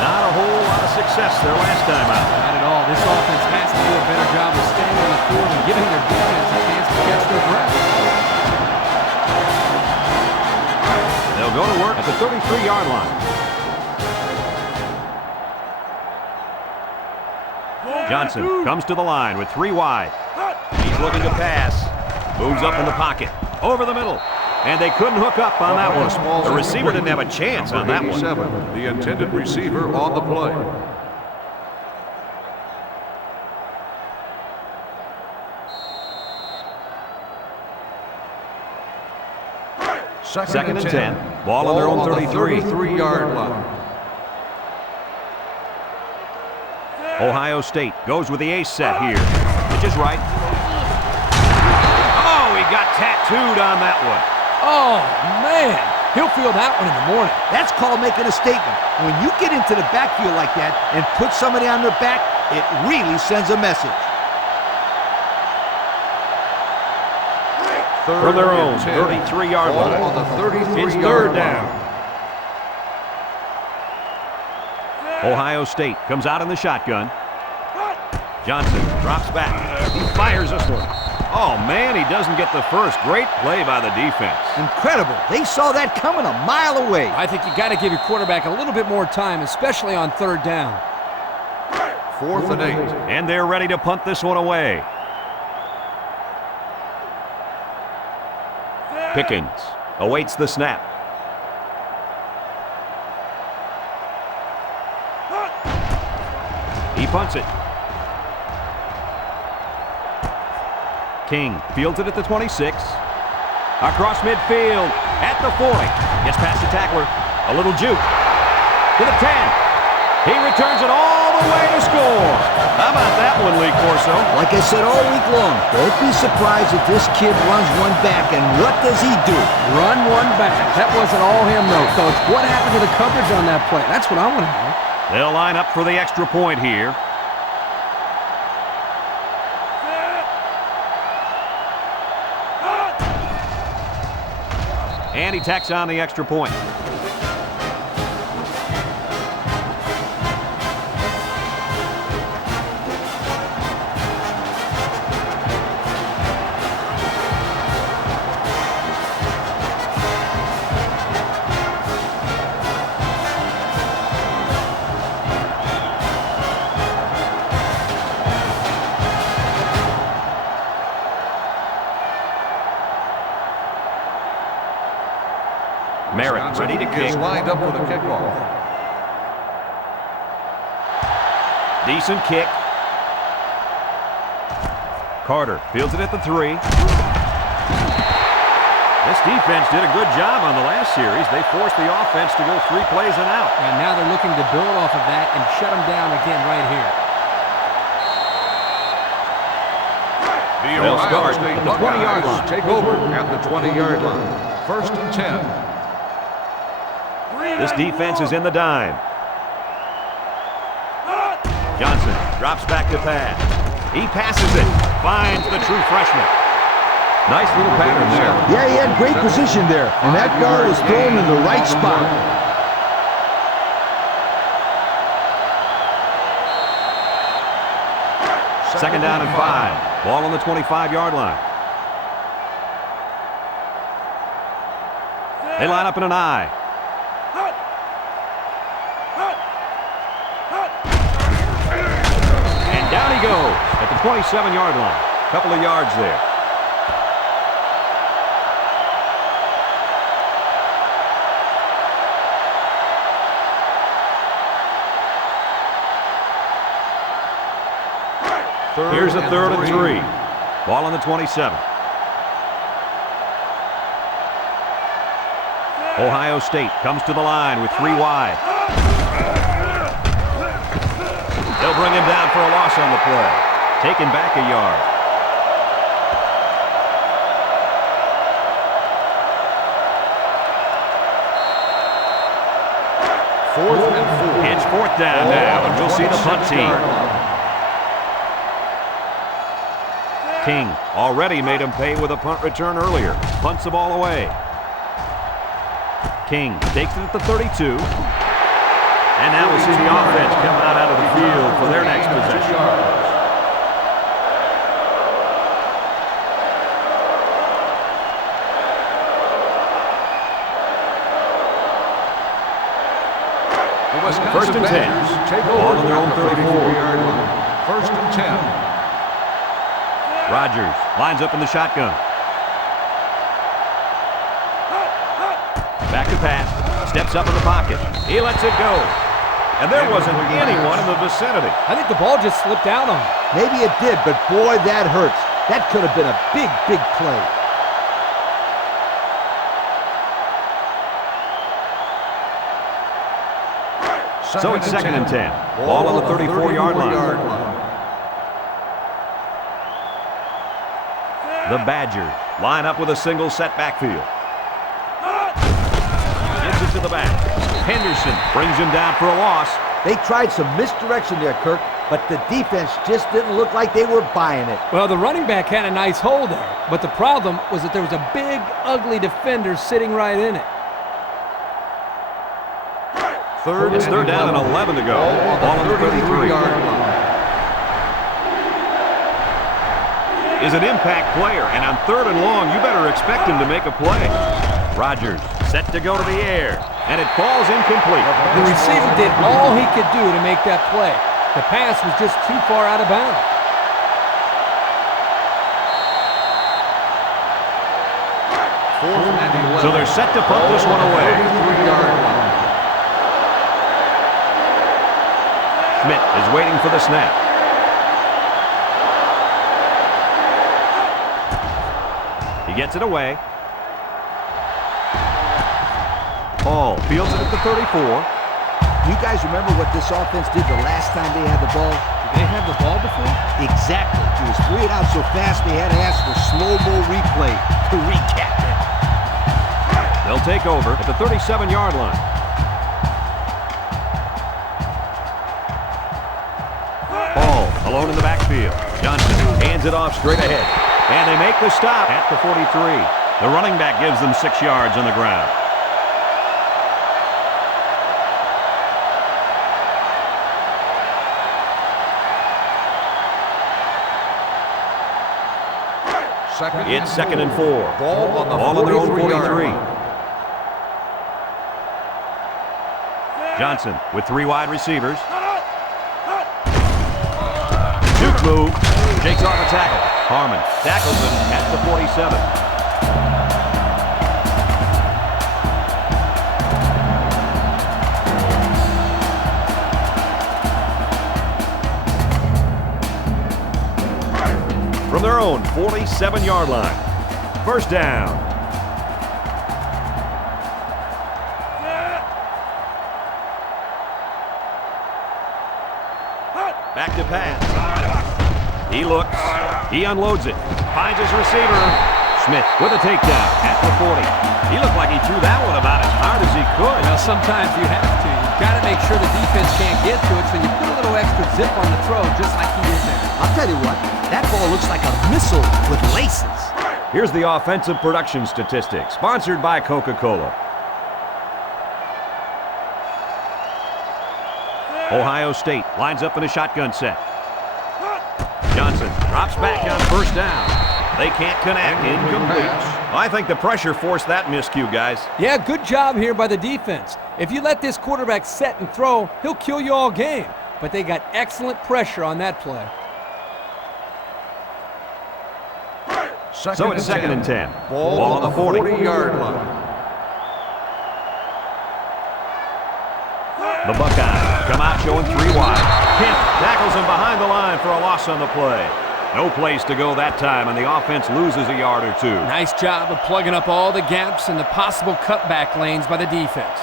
Not a whole lot of success their last time out. Not at all. This offense has to do a better job of staying on the field and giving their defense a chance to catch their breath. They'll go to work at the 33-yard line. Johnson comes to the line with 3 wide. He's looking to pass. Moves up in the pocket. Over the middle. And they couldn't hook up on that one. The receiver didn't have a chance on that one. The intended receiver on the play. Second and 10. Ball on their own 33. 33-yard line. Ohio State goes with the ace set here. Which is right. Oh, he got tattooed on that one. Oh, man. He'll feel that one in the morning. That's called making a statement. When you get into the backfield like that and put somebody on their back, it really sends a message. From their own 33-yard line. On the 33-yard It's third line. down. Ohio State comes out in the shotgun. Johnson drops back. He fires this one. Oh, man, he doesn't get the first. Great play by the defense. Incredible. They saw that coming a mile away. I think you got to give your quarterback a little bit more time, especially on third down. 4th and 8. And they're ready to punt this one away. Pickens awaits the snap. He punts it. King fields it at the 26. Across midfield at the 40. Gets past the tackler. A little juke. to the 10. He returns it all the way to score. How about that one, Lee Corso? Like I said all week long, don't be surprised if this kid runs one back, and what does he do? Run one back. That wasn't all him, though, Coach. What happened to the coverage on that play? That's what I want to know. They'll line up for the extra point here. And he tacks on the extra point. Merritt ready to kick. Is lined up for the kickoff. Decent kick. Carter fields it at the 3. This defense did a good job on the last series. They forced the offense to go 3 plays and out. And now they're looking to build off of that and shut them down again right here. The They'll Ohio start State at the 20-yard Buckeyes line. take over at the 20-yard line. First and 10. This defense is in the dime. Johnson drops back to pass. He passes it. Finds the true freshman. Nice little pattern there. Yeah, he had great position there, and that ball was thrown in the right spot. Second down and 5. Ball on the 25-yard line. They line up in an I. And down he goes at the 27-yard line. Couple of yards there. Here's a third and 3. Ball on the 27. Ohio State comes to the line with 3 wide. They'll bring him down for a loss on the play. Taken back a yard. Fourth and 4. It's 4th down now, and we'll see the punt team. King already made him pay with a punt return earlier. Punts the ball away. King takes it at the 32. And now we'll see the offense coming out of the field for their next possession. First and 10. Take Ball over on their own at the 34-yard line. First and 10. Rodgers lines up in the shotgun. Back to pass. Steps up in the pocket. He lets it go. And there wasn't anyone in the vicinity. I think the ball just slipped out on him. Maybe it did, but boy, that hurts. That could have been a big, big play. So it's second and 10. Ball on the 34-yard line. The Badgers line up with a single set backfield. Gets it to the back. Henderson brings him down for a loss. They tried some misdirection there, Kirk, but the defense just didn't look like they were buying it. Well, the running back had a nice hole there, but the problem was that there was a big, ugly defender sitting right in it. It's third down and 11 to go. Ball on the 33-yard line. Is an impact player, and on third and long, you better expect him to make a play. Rodgers set to go to the air, and it falls incomplete. The receiver did all he could do to make that play. The pass was just too far out of bounds. So they're set to punt this one away. Schmidt is waiting for the snap. He gets it away. Hall fields it at the 34. Do you guys remember what this offense did the last time they had the ball? Did they have the ball before? Exactly. It was 3 out so fast they had to ask for slow-mo replay to recap it. They'll take over at the 37-yard line. Ball alone in the backfield. Johnson hands it off straight ahead. And they make the stop at the 43. The running back gives them 6 yards on the ground. It's 2nd and 4. Ball on the Ball on their own 43-yard 43. line. Johnson with 3 wide receivers. Juke move. Shakes off a tackle. Harmon tackles him at the 47. From their own 47-yard line. First down. Back to pass. He looks. He unloads it. Finds his receiver. Smith with a takedown at the 40. He looked like he threw that one about as hard as he could. Well, sometimes you have to. You've got to make sure the defense can't get to it, so you put a little extra zip on the throw, just like he did there. I'll tell you what, that ball looks like a missile with laces. Here's the offensive production statistics, sponsored by Coca-Cola. Ohio State lines up in a shotgun set. Johnson drops back on first down. They can't connect. Incomplete. I think the pressure forced that miscue, guys. Yeah, good job here by the defense. If you let this quarterback set and throw, he'll kill you all game. But they got excellent pressure on that play. So it's 2nd and 10. Ball on the 40-yard line. The Buckeyes come out showing 3 wide. Kemp tackles him behind the line for a loss on the play. No place to go that time, and the offense loses a yard or 2. Nice job of plugging up all the gaps and the possible cutback lanes by the defense.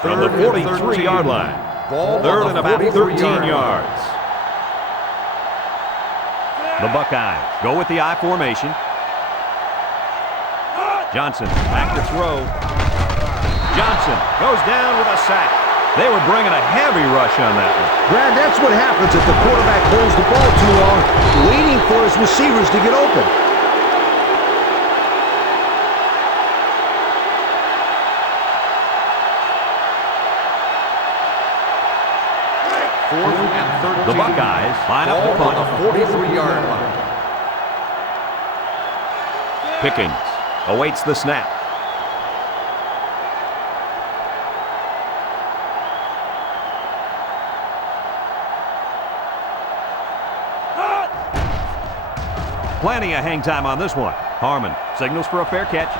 From the 43-yard line. Ball Third on and the about 13 43-yard line. yards. The Buckeyes go with the I formation. Johnson back to throw. Johnson goes down with a sack. They were bringing a heavy rush on that one. Brad, that's what happens if the quarterback holds the ball too long, waiting for his receivers to get open. Fourth and 13. The Buckeyes line up the Ball punt. on the 43-yard line. Pickens awaits the snap. Plenty of hang time on this one. Harmon signals for a fair catch.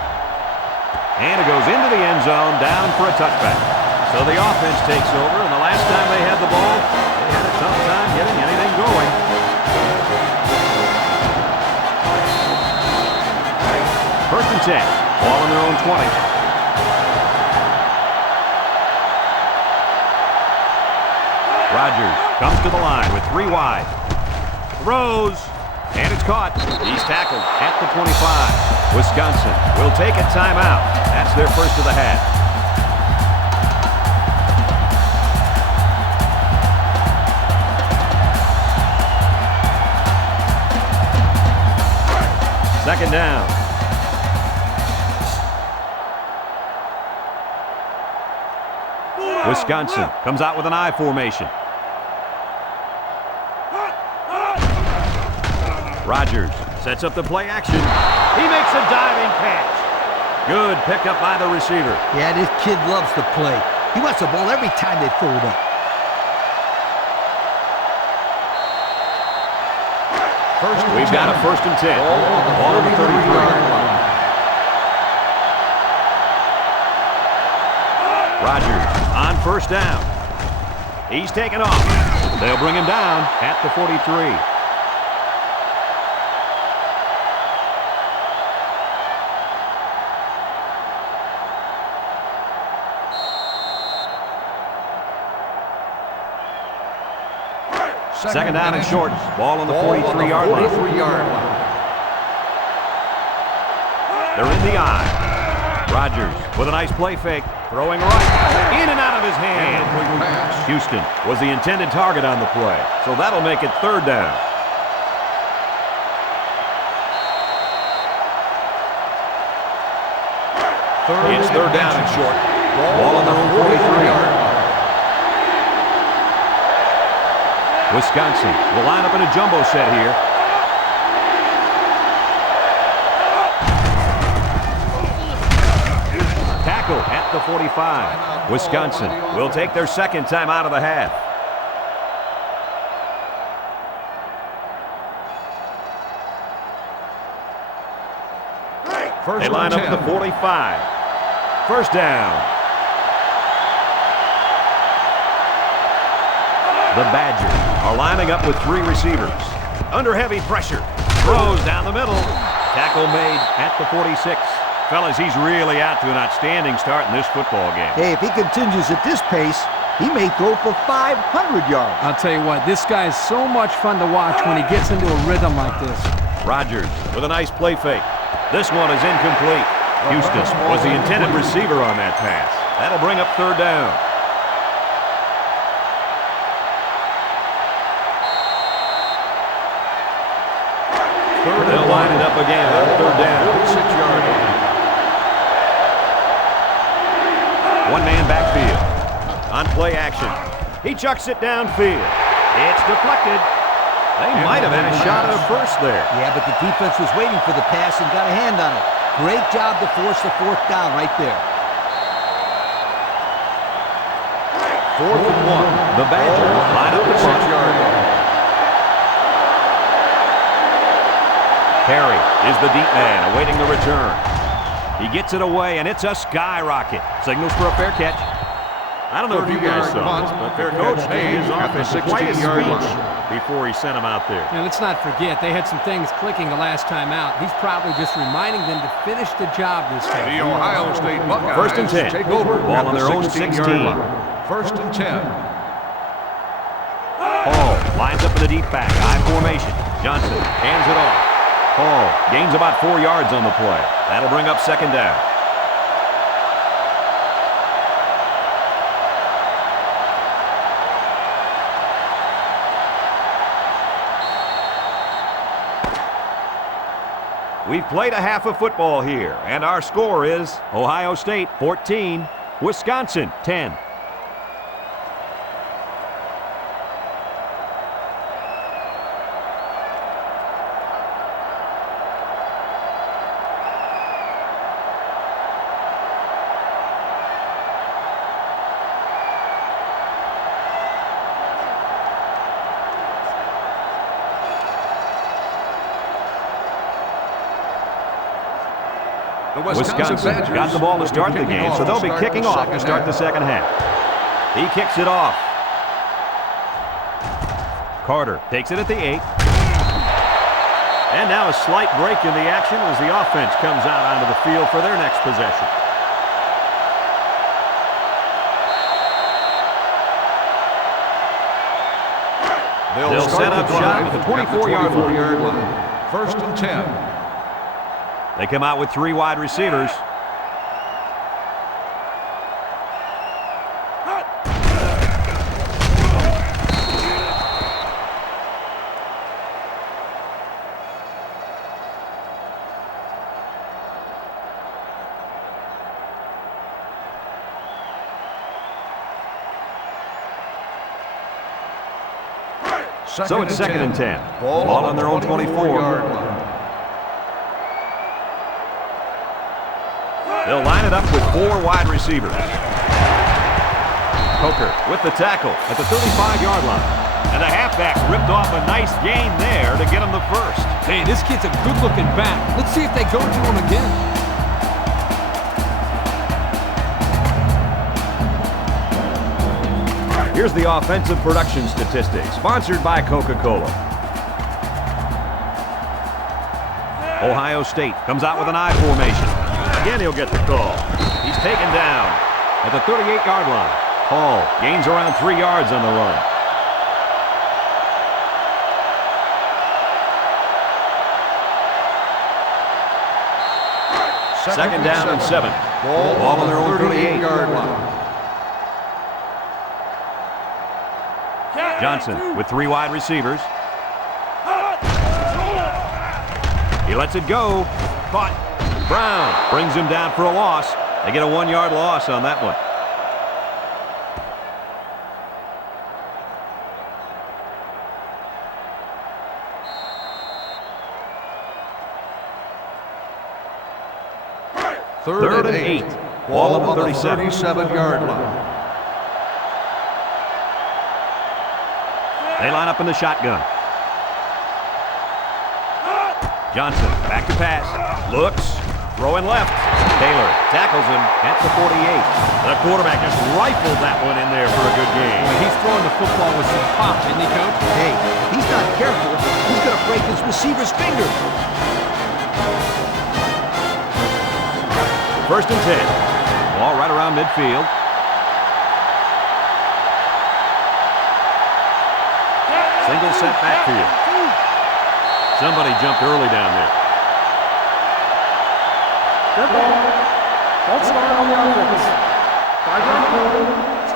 And it goes into the end zone, down for a touchback. So the offense takes over, and the last time they had the ball, they had a tough time getting anything going. First and 10. Ball on their own 20. Rodgers comes to the line with 3 wide. Throws. And it's caught. He's tackled at the 25. Wisconsin will take a timeout. That's their first of the half. Second down. Wisconsin comes out with an I formation. Rodgers sets up the play action. He makes a diving catch. Good pickup by the receiver. Yeah, this kid loves to play. He wants the ball every time they throw it up. We've got a first and 10. Ball on the 33-yard line. Rodgers on first down. He's taken off. They'll bring him down at the 43. Second down and short. Ball on the 43-yard line. 43-yard line. They're in the eye. Rodgers with a nice play fake. Throwing right. In and out of his hand. Houston was the intended target on the play. So that'll make it third down. It's third down and short. Ball on the 43-yard line. Wisconsin will line up in a jumbo set here. Tackle at the 45. Wisconsin will take their second time out of the half. They line up at the 45. First down. The Badgers are lining up with three receivers. Under heavy pressure. Throws down the middle. Tackle made at the 46. Fellas, he's really out to an outstanding start in this football game. Hey, if he continues at this pace, he may throw for 500 yards. I'll tell you what, this guy is so much fun to watch when he gets into a rhythm like this. Rodgers with a nice play fake. This one is incomplete. Houston was the intended receiver on that pass. That'll bring up third down. They'll line it up again on third down. 6-yard line. One-man backfield. On play action. He chucks it downfield. It's deflected. They might have had a shot at a first there. Yeah, but the defense was waiting for the pass and got a hand on it. Great job to force the fourth down right there. 4th and 1. The Badgers line up the 6-yard line. Perry is the deep man awaiting the return. He gets it away, and it's a skyrocket. Signals for a fair catch. I don't know if you guys saw this, but their coach gave his offense quite a speech before he sent him out there. And let's not forget, they had some things clicking the last time out. He's probably just reminding them to finish the job this time. The Ohio State Buckeyes First and 10. take over Ball on at their the own 16. 16. First and 10. Hall lines up in the deep back. I formation. Johnson hands it off. Hall gains about 4 yards on the play. That'll bring up second down. We've played a half of football here, and our score is Ohio State 14, Wisconsin 10. Wisconsin got the ball to start the game, so they'll be kicking off to start the second half. He kicks it off. Carter takes it at the 8. And now a slight break in the action as the offense comes out onto the field for their next possession. They'll set up shop at the 24-yard line. First and 10. They come out with 3 wide receivers. So it's second and 10. Ball on their own 24-yard line. They'll line it up with 4 wide receivers. Coker with the tackle at the 35-yard line. And the halfback ripped off a nice gain there to get him the first. Hey, this kid's a good-looking back. Let's see if they go to him again. Here's the offensive production statistics, sponsored by Coca-Cola. Ohio State comes out with an I formation. Again, he'll get the call. He's taken down at the 38-yard line. Hall gains around 3 yards on the run. Second down and 7. Ball on their own 38-yard line. Johnson with 3 wide receivers. He lets it go. Caught. Brown brings him down for a loss. They get a 1-yard loss on that one. Third and 8. Ball on the 37-yard line. They line up in the shotgun. Johnson back to pass. Looks. Throwing left. Taylor tackles him at the 48. The quarterback just rifled that one in there for a good game. He's throwing the football with some pop, isn't he, Coach? Hey, if he's not careful, he's going to break his receiver's fingers. First and 10. Ball right around midfield. Single set backfield. Somebody jumped early down there.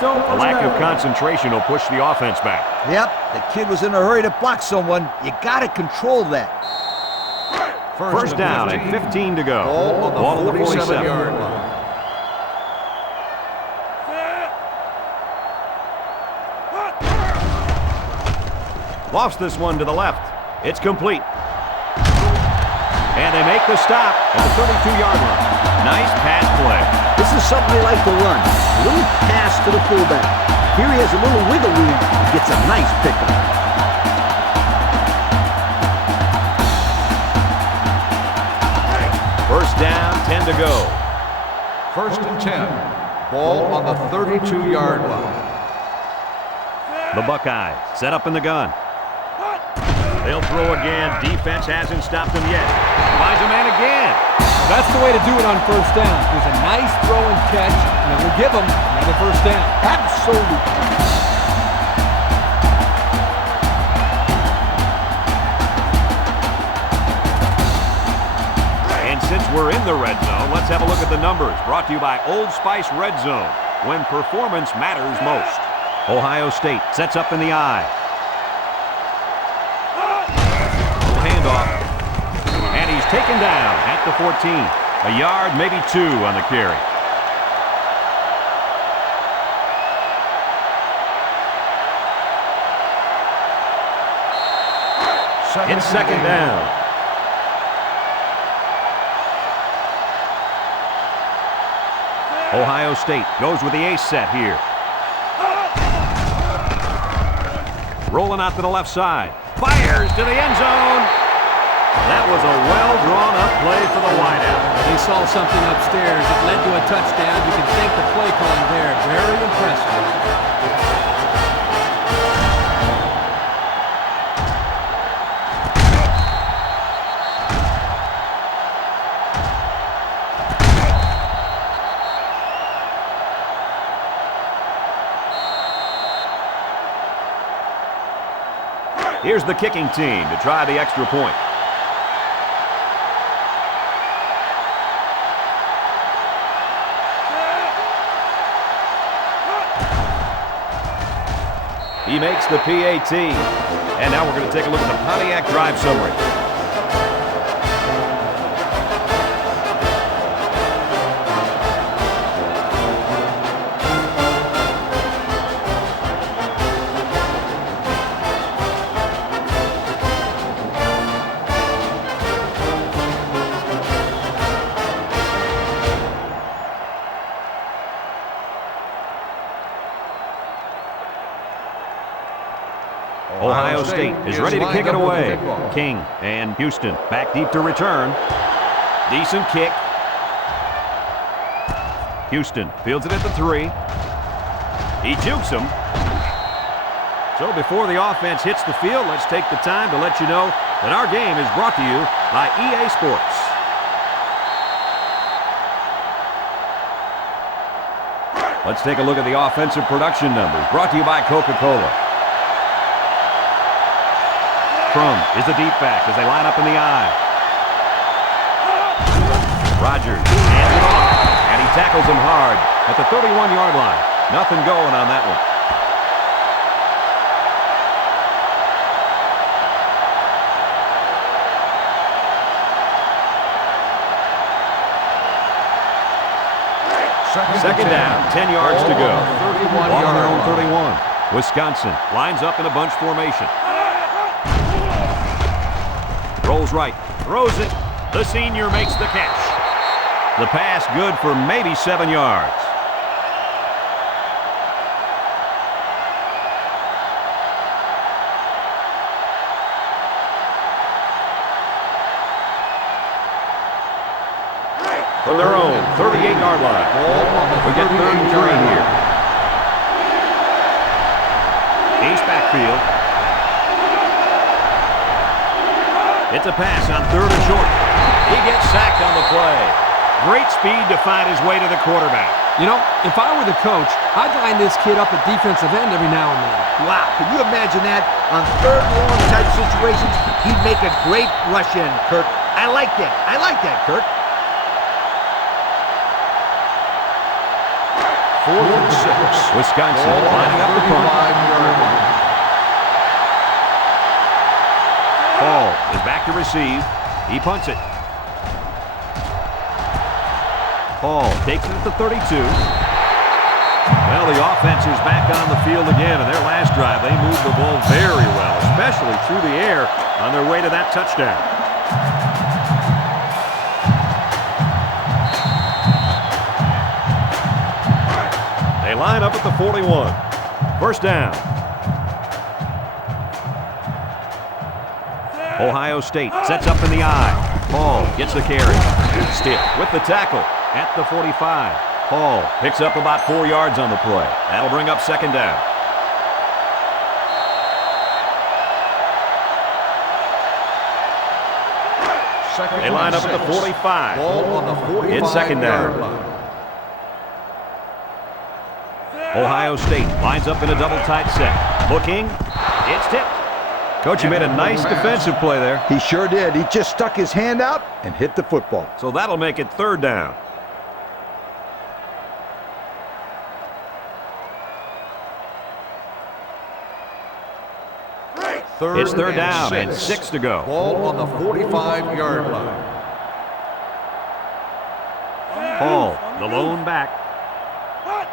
A lack of concentration will push the offense back. Yep, the kid was in a hurry to block someone. You got to control that. First down and 15 to go. Ball on the 47-yard line. Lofts this one to the left. It's complete. And they make the stop at the 32-yard line. Nice pass play. This is something they like to run. A little pass to the fullback. Here he has a little wiggle room and gets a nice pickup. First down, 10 to go. First and 10. Ball on the 32-yard line. The Buckeyes set up in the gun. They'll throw again. Defense hasn't stopped them yet. Finds a man again. That's the way to do it on first down. There's a nice throw and catch, and it will give them another first down. Absolutely. And since we're in the red zone, let's have a look at the numbers. Brought to you by Old Spice Red Zone, when performance matters most. Ohio State sets up in the I. Handoff. And he's taken down at the 14. A yard, maybe 2 on the carry. It's second down. Ohio State goes with the ace set here. Rolling out to the left side. Fires to the end zone. That was a well-drawn-up play for the wideout. They saw something upstairs. It led to a touchdown. You can thank the play calling there. Very impressive. Here's the kicking team to try the extra point. He makes the PAT. And now we're going to take a look at the Pontiac drive summary. Ohio State is ready to kick it away. King and Houston back deep to return. Decent kick. Houston fields it at the 3. He jukes him. So before the offense hits the field, let's take the time to let you know that our game is brought to you by EA Sports. Let's take a look at the offensive production numbers brought to you by Coca-Cola. Crum is the deep back as they line up in the I. Rogers hands it off, and he tackles him hard at the 31-yard line. Nothing going on that one. Second down, 10 yards to go. Ball on their own 31. Wisconsin lines up in a bunch formation. Rolls right, throws it. The senior makes the catch. The pass good for maybe 7 yards. From their own 38-yard line. We get 3rd and 3 here. East backfield. It's a pass on 3rd and short. He gets sacked on the play. Great speed to find his way to the quarterback. You know, if I were the coach, I'd line this kid up at defensive end every now and then. Wow, can you imagine that? On 3rd and long type situations, he'd make a great rush in, Kirk. I like that. I like that, Kirk. 4th and 6. Wisconsin lining up the punt. 5-yard line. Ball is back to receive. He punts it. Paul takes it at the 32. Well, the offense is back on the field again. In their last drive, they moved the ball very well, especially through the air on their way to that touchdown. They line up at the 41. First down. Ohio State sets up in the eye. Paul gets the carry. Stiff with the tackle at the 45. Paul picks up about 4 yards on the play. That'll bring up second down. They line up at the 45. Ball on the 45 in second down. line. Ohio State lines up in a double tight set. Looking. It's tipped. Coach, you made a nice defensive play there. He sure did. He just stuck his hand out and hit the football. So that'll make it third down. It's third down and 6 to go. Ball on the 45-yard line. Paul, the lone back.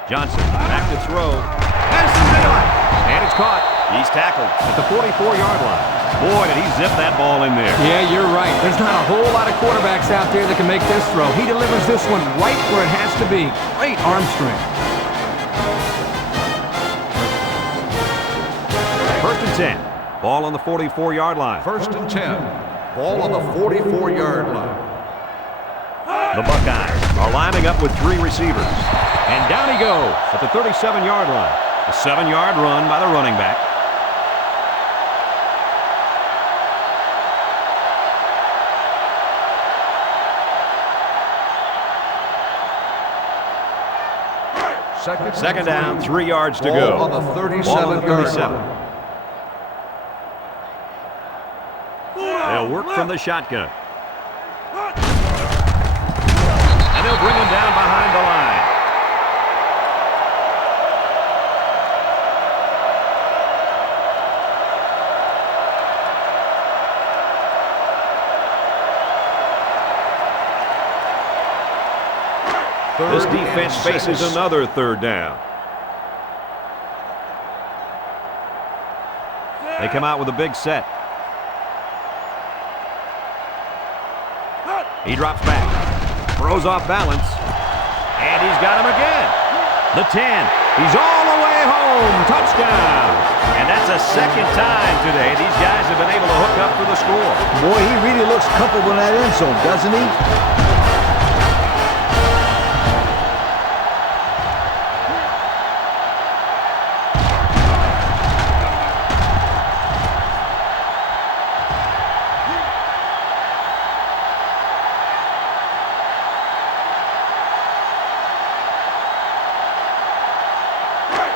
Johnson back to throw. And it's caught. He's tackled at the 44-yard line. Boy, did he zip that ball in there. Yeah, you're right. There's not a whole lot of quarterbacks out there that can make this throw. He delivers this one right where it has to be. Great arm strength. First and 10. Ball on the 44-yard line. 1st and 10. Ball on the 44-yard line. The Buckeyes are lining up with 3 receivers. And down he goes at the 37-yard line. A 7-yard run by the running back. Second down, 3 yards to go. Ball on the 37-yard line. They'll work from the shotgun. And they'll bring him down behind the line. This defense faces another third down. They come out with a big set. He drops back, throws off balance, and he's got him again. The 10, he's all the way home, touchdown. And that's a second time today these guys have been able to hook up for the score. Boy, he really looks comfortable in that end zone, doesn't he?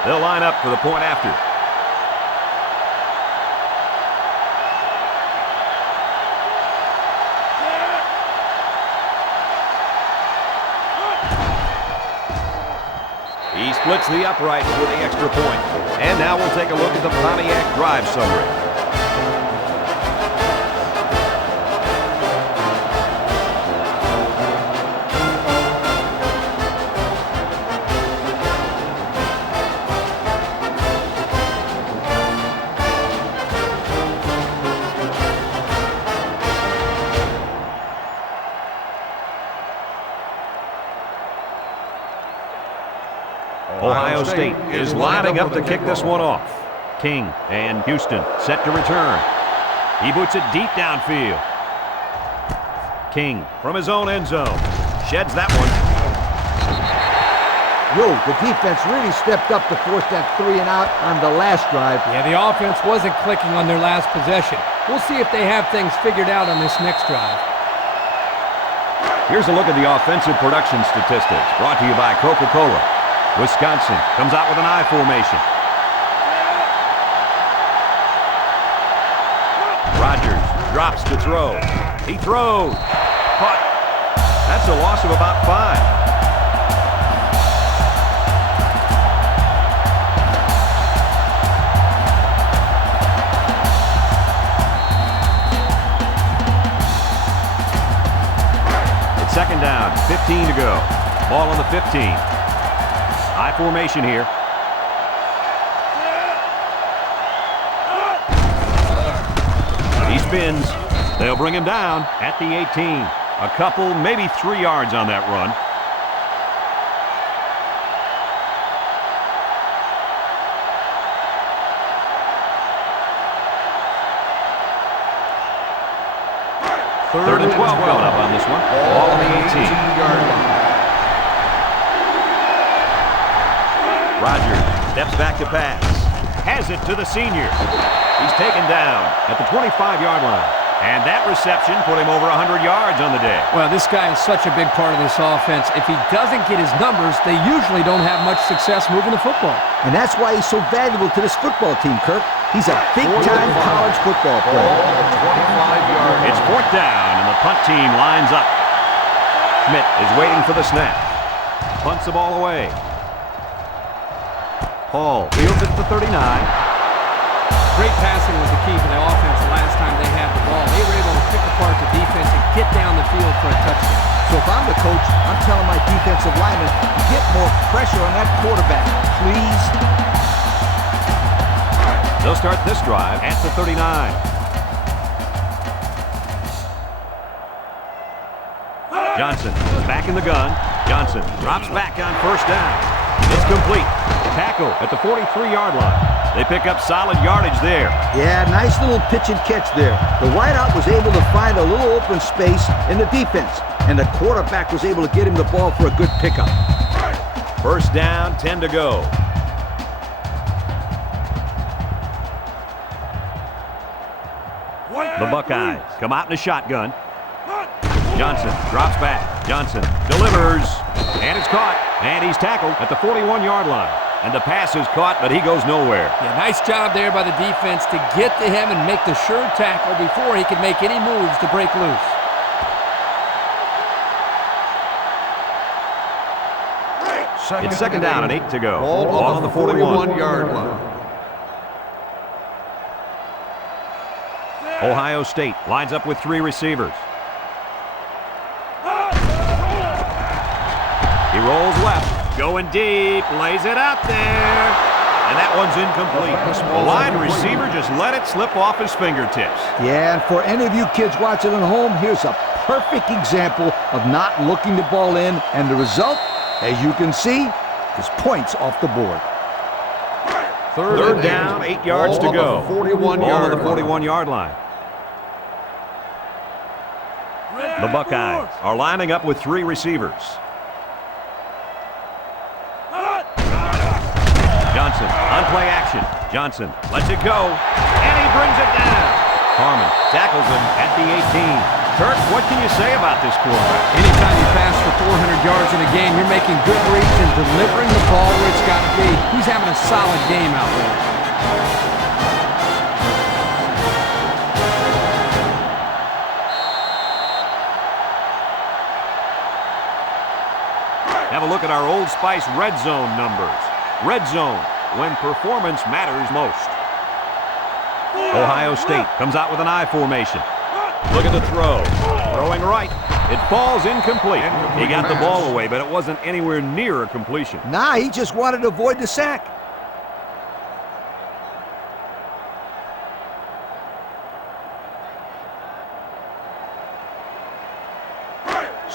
They'll line up for the point after. He splits the uprights with the extra point. And now we'll take a look at the Pontiac drive summary. Ohio State is lining up to kick this one off. King and Houston set to return. He boots it deep downfield. King from his own end zone. Sheds that one. Yo, the defense really stepped up to force that 3 and out on the last drive. Yeah, the offense wasn't clicking on their last possession. We'll see if they have things figured out on this next drive. Here's a look at the offensive production statistics brought to you by Coca-Cola. Wisconsin comes out with an I formation. Rodgers drops to throw. He throws. Caught. That's a loss of about 5. It's second down, 15 to go. Ball on the 15. I formation here. He spins. They'll bring him down at the 18. A couple, maybe 3 yards on that run. Third and 12 coming up on this one. Ball on the 18-yard line. Rodgers steps back to pass. Has it to the senior. He's taken down at the 25-yard line. And that reception put him over 100 yards on the day. Well, this guy is such a big part of this offense. If he doesn't get his numbers, they usually don't have much success moving the football. And that's why he's so valuable to this football team, Kirk. He's a big-time college football player. It's fourth down, and the punt team lines up. Schmidt is waiting for the snap. Punts the ball away. Hall fields it to 39. Great passing was the key for the offense the last time they had the ball. They were able to pick apart the defense and get down the field for a touchdown. So if I'm the coach, I'm telling my defensive linemen, get more pressure on that quarterback, please. They'll start this drive at the 39. Johnson is back in the gun. Johnson drops back on first down. It's complete. Tackle at the 43-yard line. They pick up solid yardage there. Yeah, nice little pitch and catch there. The wideout was able to find a little open space in the defense, and the quarterback was able to get him the ball for a good pickup. First down, 10 to go. The Buckeyes come out in a shotgun. Johnson drops back. Johnson delivers, and it's caught. And he's tackled at the 41-yard line. And the pass is caught, but he goes nowhere. Yeah, nice job there by the defense to get to him and make the sure tackle before he could make any moves to break loose. It's second down and 8 to go. Ball on the 41-yard line. Ohio State lines up with 3 receivers. He rolls left, going deep, lays it out there, and that one's incomplete. The wide receiver just let it slip off his fingertips. Yeah, and for any of you kids watching at home, here's a perfect example of not looking the ball in, and the result, as you can see, is points off the board. Third down, 8 yards to go. Ball on the 41-yard line. The Buckeyes are lining up with 3 receivers. Johnson on play action. Johnson lets it go, and he brings it down. Harmon tackles him at the 18. Kirk, what can you say about this quarterback? Anytime you pass for 400 yards in a game, you're making good reads and delivering the ball where it's got to be. He's having a solid game out there. Have have a look at our Old Spice red zone numbers. Red zone, when performance matters most. Ohio State comes out with an I formation. Look at the throw. Throwing right. It falls incomplete. He got the ball away, but it wasn't anywhere near a completion. Nah, he just wanted to avoid the sack.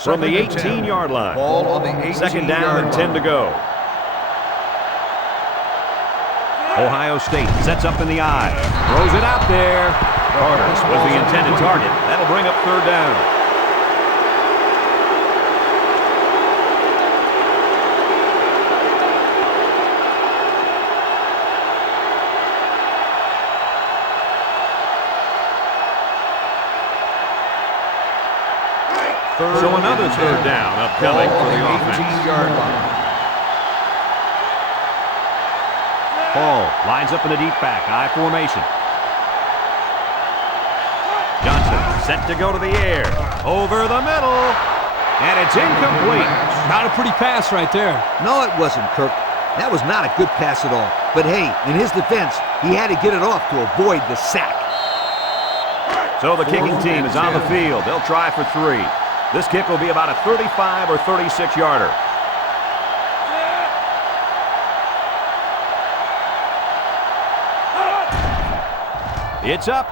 From the 18-yard line. Ball on the 18-yard line. Second down and 10 to go. Ohio State sets up in the I. Throws it out there. Carter was the intended target. That'll bring up third down. So another third down upcoming for the offense. 18-yard line. Paul lines up in the deep back, I formation. Johnson set to go to the air. Over the middle. And it's incomplete. Not a pretty pass right there. No, it wasn't, Kirk. That was not a good pass at all. But hey, in his defense, he had to get it off to avoid the sack. So the kicking team is on the field. They'll try for 3. This kick will be about a 35 or 36-yarder. It's up,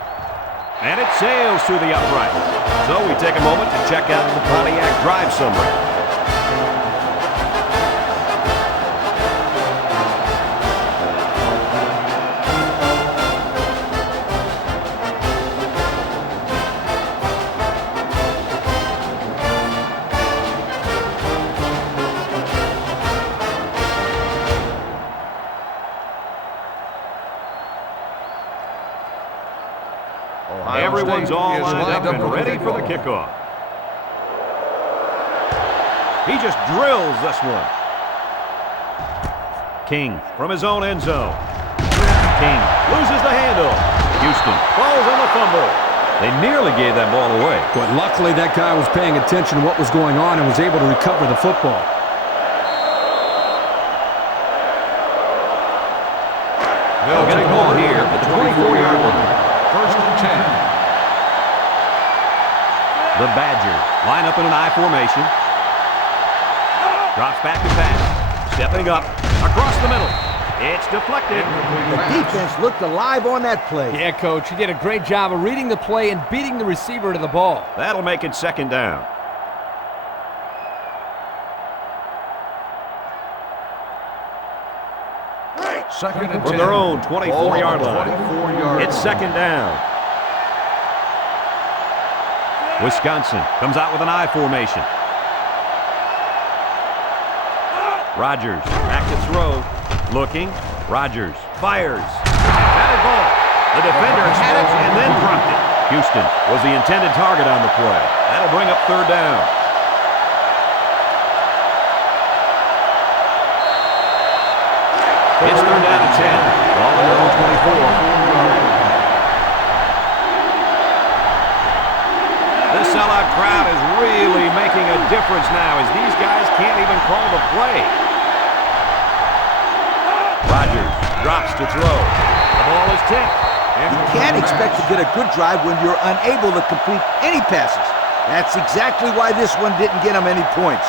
and it sails through the upright. So we take a moment to check out the Pontiac drive summary. Everyone's all lined up and ready for the kickoff. He just drills this one. King from his own end zone. King loses the handle. Houston falls on the fumble. They nearly gave that ball away. But luckily that guy was paying attention to what was going on and was able to recover the football. They'll get a ball here at the 24-yard line. First and 10. The Badgers line up in an I formation. Drops back to pass. Stepping up. Across the middle. It's deflected. The defense looked alive on that play. Yeah, Coach, he did a great job of reading the play and beating the receiver to the ball. That'll make it second down. Second and 10. From their own 24-yard line. 24-yard It's second down. Wisconsin comes out with an I formation. Rodgers back to throw. Looking. Rodgers fires. Batted ball. The defender had it and then dropped it. Houston was the intended target on the play. That'll bring up third down. It's third down and 10. Ball on their own 24. This sellout crowd is really making a difference now as these guys can't even call the play. Rodgers drops to throw. The ball is tipped. You can't expect to get a good drive when you're unable to complete any passes. That's exactly why this one didn't get him any points.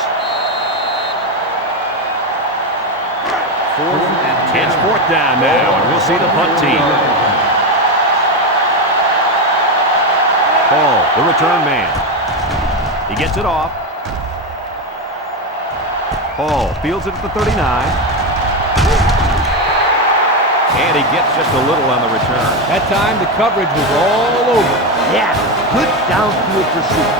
It's fourth down now, and we'll see the punt team. Paul, the return man. He gets it off. Paul fields it at the 39. And he gets just a little on the return. That time the coverage was all over. Yeah, good downfield pursuit.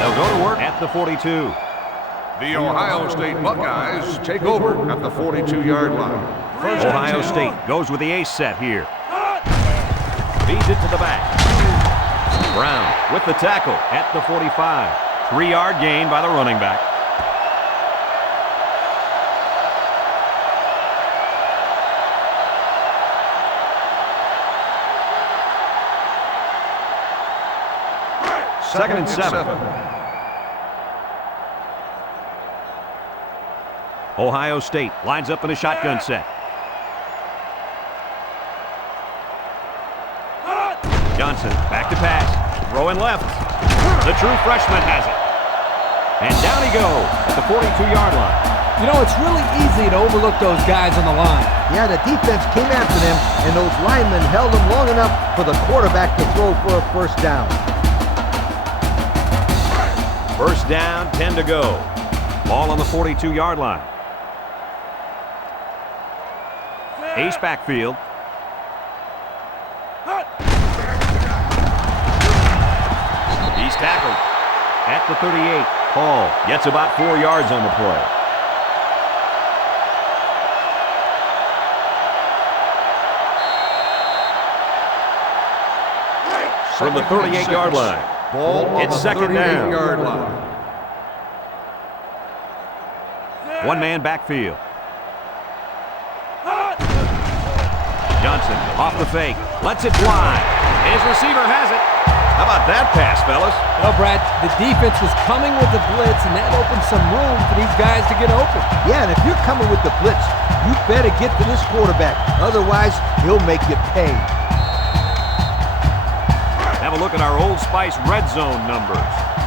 They'll go to work at the 42. The Ohio State Buckeyes take over at the 42-yard line. First and Ohio 10. State goes with the ace set here. Feeds it to the back. Brown with the tackle at the 45. 3-yard gain by the running back. Second and 7. Ohio State lines up in a shotgun set. Johnson back to pass. Throwing left. The true freshman has it. And down he goes at the 42-yard line. You know, it's really easy to overlook those guys on the line. Yeah, the defense came after them, and those linemen held them long enough for the quarterback to throw for a first down. First down, 10 to go. Ball on the 42-yard line. Ace backfield. He's tackled at the 38. Paul gets about 4 yards on the play. From the 38-yard line. Ball on It's the second down. 38-yard line. One-man backfield. Johnson off the fake. Lets it fly. His receiver has it. How about that pass, fellas? Well, Brad, the defense was coming with the blitz, and that opened some room for these guys to get open. Yeah, and if you're coming with the blitz, you better get to this quarterback. Otherwise, he'll make you pay. Have a look at our Old Spice red zone numbers.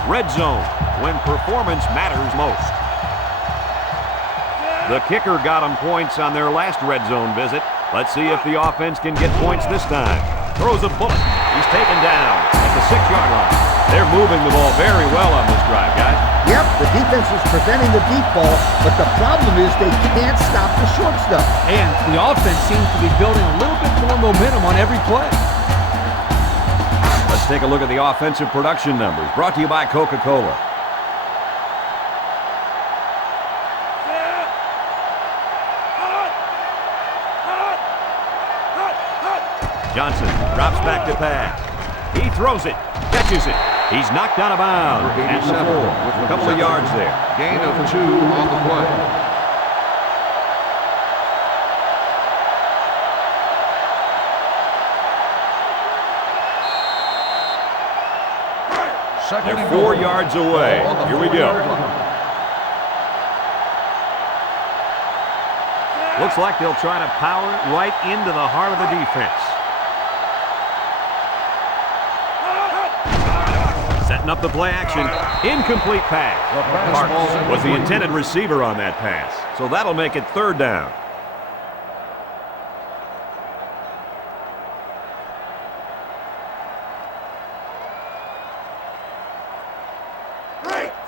Red zone, when performance matters most. The kicker got them points on their last red zone visit. Let's see if the offense can get points this time. Throws a bullet. He's taken down at the 6-yard line. They're moving the ball very well on this drive, guys. Yep, the defense is preventing the deep ball, but the problem is they can't stop the short stuff. And the offense seems to be building a little bit more momentum on every play. Let's take a look at the offensive production numbers. Brought to you by Coca-Cola. Johnson drops back to pass. He throws it, catches it. He's knocked out of bounds at the 4. A couple of yards there. Gain of 2 on the play. Second They're and 4 goal. yards away. Ball on the Here we go. 4-yard line. Looks like they'll try to power right into the heart of the defense. Setting up the play action. Incomplete pass. Parks was the intended receiver on that pass. So that'll make it 3rd down.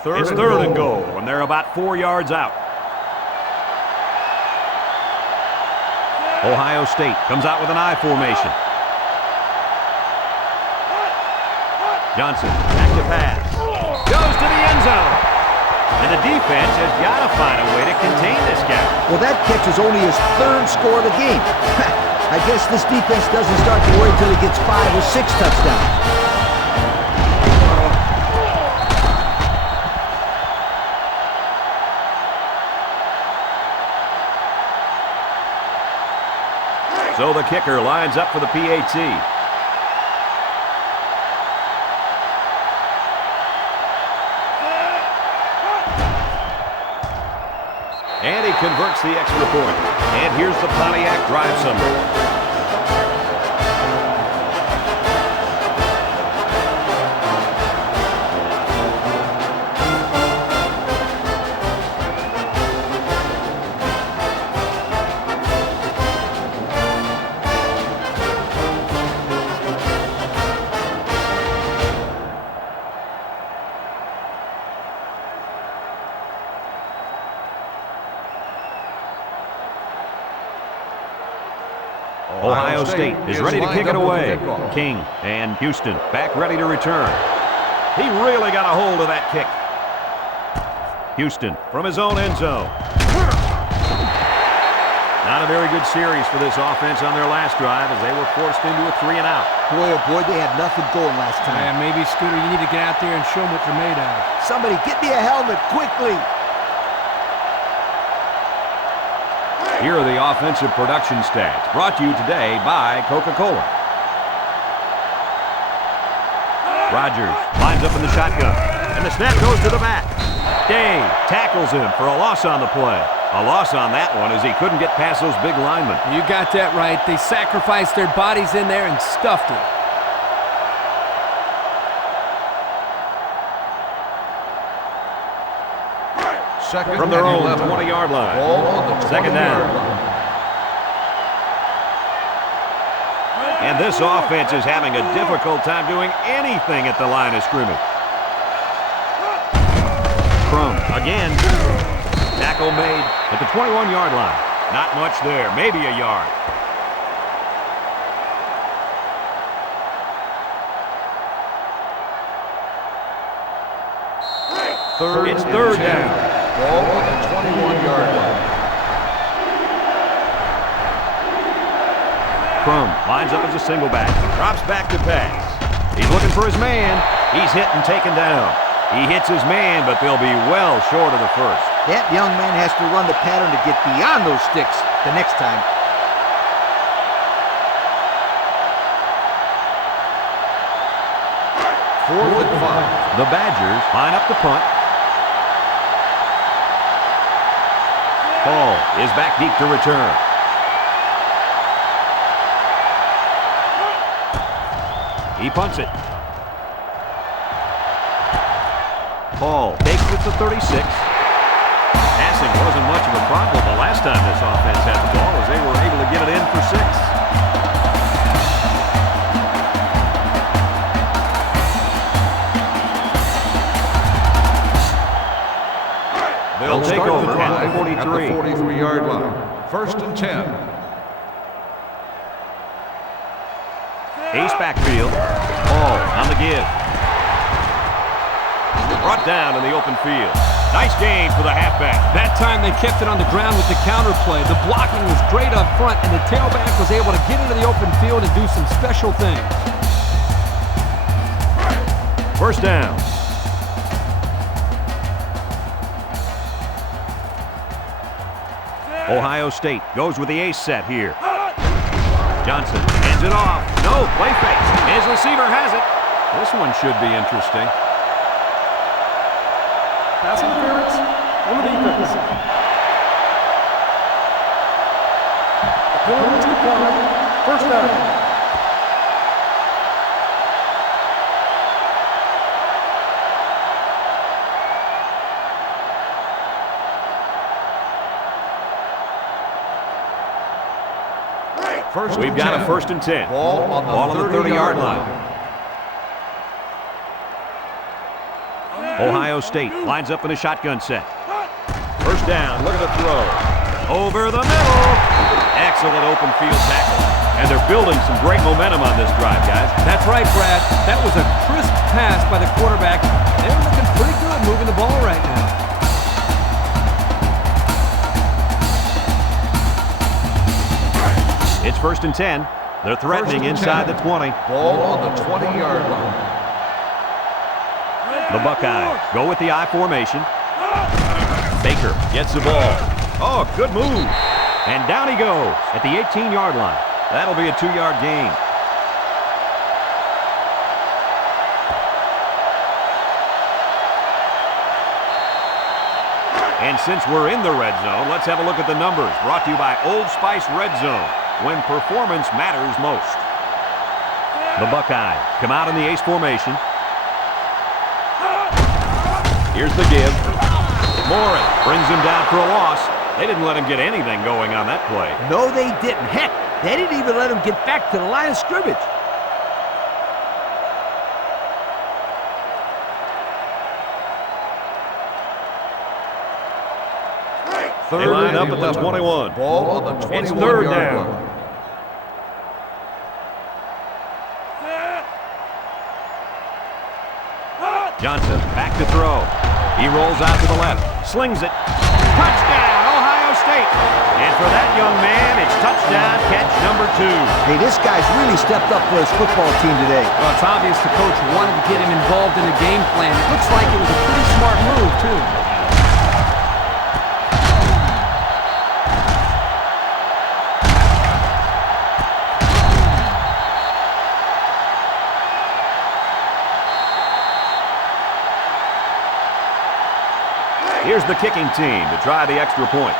It's 3rd and goal, and they're about 4 yards out. Ohio State comes out with an I formation. Johnson, back to pass. Goes to the end zone. And the defense has got to find a way to contain this guy. Well, that catch is only his 3rd score of the game. I guess this defense doesn't start to worry until he gets 5 or 6 touchdowns. So the kicker lines up for the PAT. And he converts the extra point. And here's the Pontiac drive summary. Ohio State is ready to kick it away. King and Houston back ready to return. He really got a hold of that kick. Houston from his own end zone. Not a very good series for this offense on their last drive as they were forced into a 3-and-out. Boy, oh boy, they had nothing going last time. Yeah, maybe, Scooter, you need to get out there and show them what you're made of. Somebody get me a helmet quickly. Here are the offensive production stats, brought to you today by Coca-Cola. Rodgers lines up in the shotgun, and the snap goes to the back. Day tackles him for a loss on the play. A loss on that one as he couldn't get past those big linemen. You got that right. They sacrificed their bodies in there and stuffed him. Second From their and own 11. 20-yard line. Ball on the Second 20-yard down. line. And this offense is having a difficult time doing anything at the line of scrimmage. Crum again. Tackle made at the 21-yard line. Not much there, maybe a yard. It's third down. Ball on the 21-yard line. Crum lines up as a single back. Drops back to pass. He's looking for his man. He's hit and taken down. He hits his man, but they'll be well short of the first. That young man has to run the pattern to get beyond those sticks the next time. Fourth and 5. The Badgers line up the punt. Ball is back deep to return. He punts it. Ball takes it to 36. Passing wasn't much of a problem the last time this offense had the ball as they were able to get it in for 6. They'll take over at the 43. At the 43-yard line. First and 10. Ace backfield. Ball on the give. Brought down in the open field. Nice gain for the halfback. That time they kept it on the ground with the counter play. The blocking was great up front, and the tailback was able to get into the open field and do some special things. First down. Ohio State goes with the ace set here. Johnson hands it off. No, play fake. His receiver has it. This one should be interesting. Pass interference on the defense. The penalty is declined. First down. We've got a first and 10. Ball on the 30-yard line. Ohio State lines up in a shotgun set. First down. Look at the throw. Over the middle. Excellent open field tackle. And they're building some great momentum on this drive, guys. That's right, Brad. That was a crisp pass by the quarterback. They're looking pretty good moving the ball right now. It's first and 10. They're threatening inside the 20. Ball on the 20-yard line. The Buckeyes go with the I formation. Baker gets the ball. Oh, good move. And down he goes at the 18-yard line. That'll be a 2-yard gain. And since we're in the red zone, let's have a look at the numbers. Brought to you by Old Spice Red Zone, when performance matters most. The Buckeyes come out in the ace formation. Here's the give. Morris brings him down for a loss. They didn't let him get anything going on that play. No, they didn't. Heck, they didn't even let him get back to the line of scrimmage. They line up at the 21. Ball on the 21-yard It's third down. line. Johnson back to throw. He rolls out to the left. Slings it. Touchdown, Ohio State. And for that young man, it's touchdown catch number 2. Hey, this guy's really stepped up for his football team today. Well, it's obvious the coach wanted to get him involved in the game plan. It looks like it was a pretty smart move, too. Here's the kicking team to try the extra point.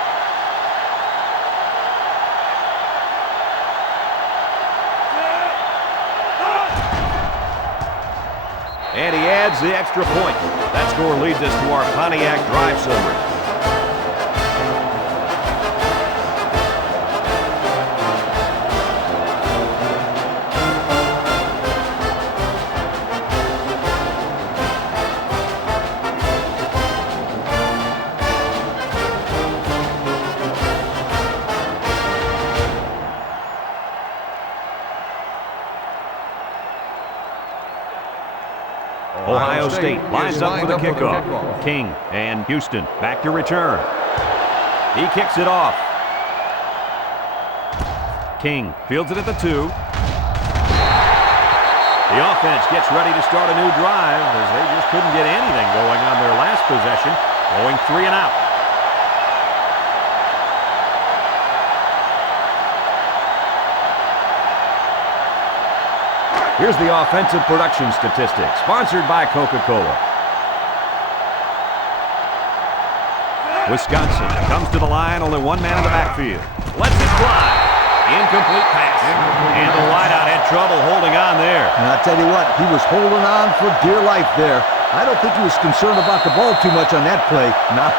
And he adds the extra point. That score leads us to our Pontiac drive summary. Ohio State lines up for the kickoff. King and Houston back to return. He kicks it off. King fields it at the 2. The offense gets ready to start a new drive as they just couldn't get anything going on their last possession, going 3 and out. Here's the offensive production statistics, sponsored by Coca-Cola. Wisconsin comes to the line, only one man in the backfield. Lets it fly. Incomplete pass. And the wideout had trouble holding on there. And I'll tell you what, he was holding on for dear life there. I don't think he was concerned about the ball too much on that play. Nah.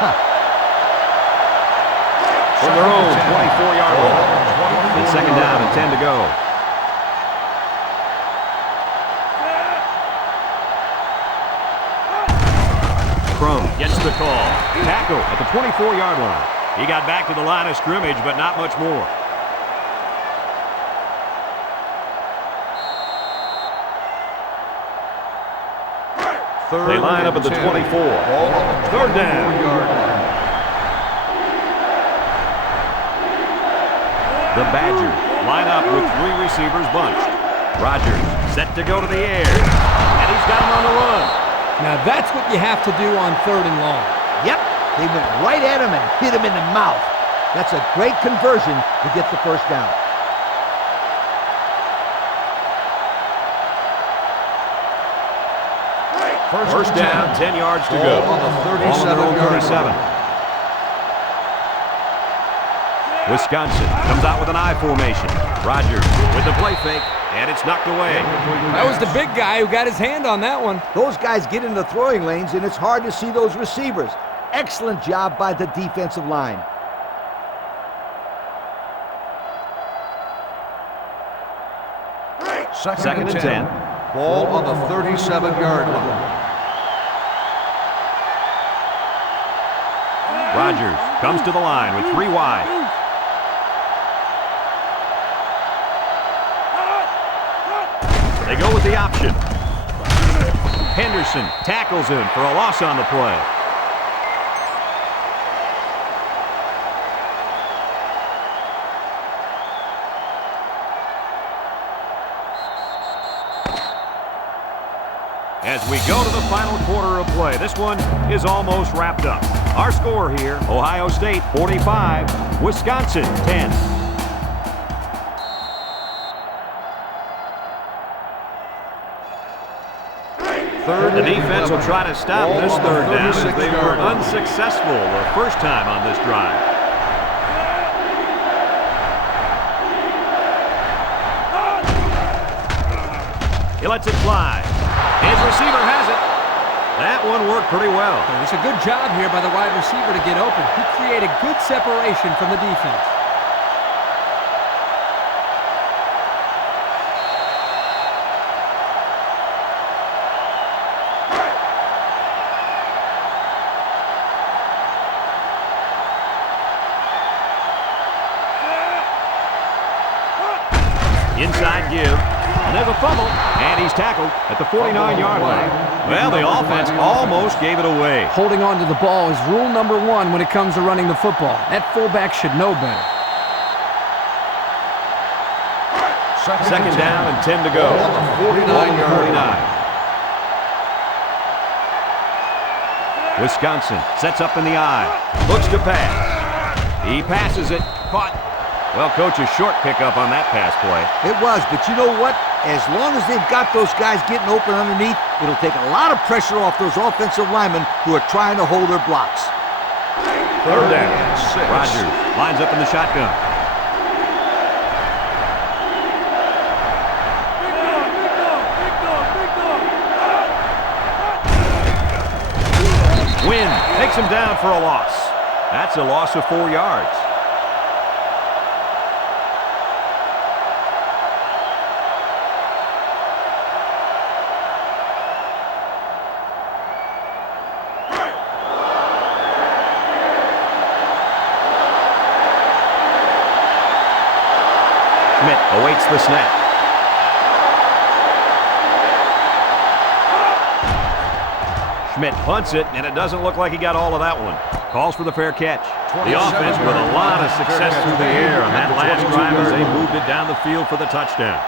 From their own 24-yard line. It's second down and 10 to go. Gets the call. Tackle at the 24-yard line. He got back to the line of scrimmage, but not much more. They line up at the 24. Third down. The Badgers line up with 3 receivers bunched. Rogers set to go to the air. And he's got him on the run. Now that's what you have to do on 3rd and long. Yep, they went right at him and hit him in the mouth. That's a great conversion to get the first down. First down, 10 yards to go. On the 37. Wisconsin comes out with an I formation. Rogers with the play fake, and it's knocked away. That was the big guy who got his hand on that one. Those guys get in the throwing lanes, and it's hard to see those receivers. Excellent job by the defensive line. Second and 10. Ball on the 37-yard line. Rogers comes to the line with 3 wide. They go with the option. Henderson tackles him for a loss on the play. As we go to the final quarter of play, this one is almost wrapped up. Our score here, Ohio State 45, Wisconsin 10. The defense will try to stop this third down as they were unsuccessful the first time on this drive. He lets it fly. His receiver has it. That one worked pretty well. It's a good job here by the wide receiver to get open. He created good separation from the defense. Inside give. And there's a fumble. And he's tackled at the 49-yard line. Well, the offense almost gave it away. Holding on to the ball is rule number 1 when it comes to running the football. That fullback should know better. Second down and 10 to go. 49-yard line. Wisconsin sets up in the I. Looks to pass. He passes it. Caught. Well, coach, a short pickup on that pass play. It was, but you know what? As long as they've got those guys getting open underneath, it'll take a lot of pressure off those offensive linemen who are trying to hold their blocks. Third down. and 6. Rodgers lines up in the shotgun. Wynn takes him down for a loss. That's a loss of 4 yards. Schmidt awaits the snap. Schmidt punts it, and it doesn't look like he got all of that one. Calls for the fair catch. The offense with a lot of success through the air on that last drive as they moved it down the field for the touchdown.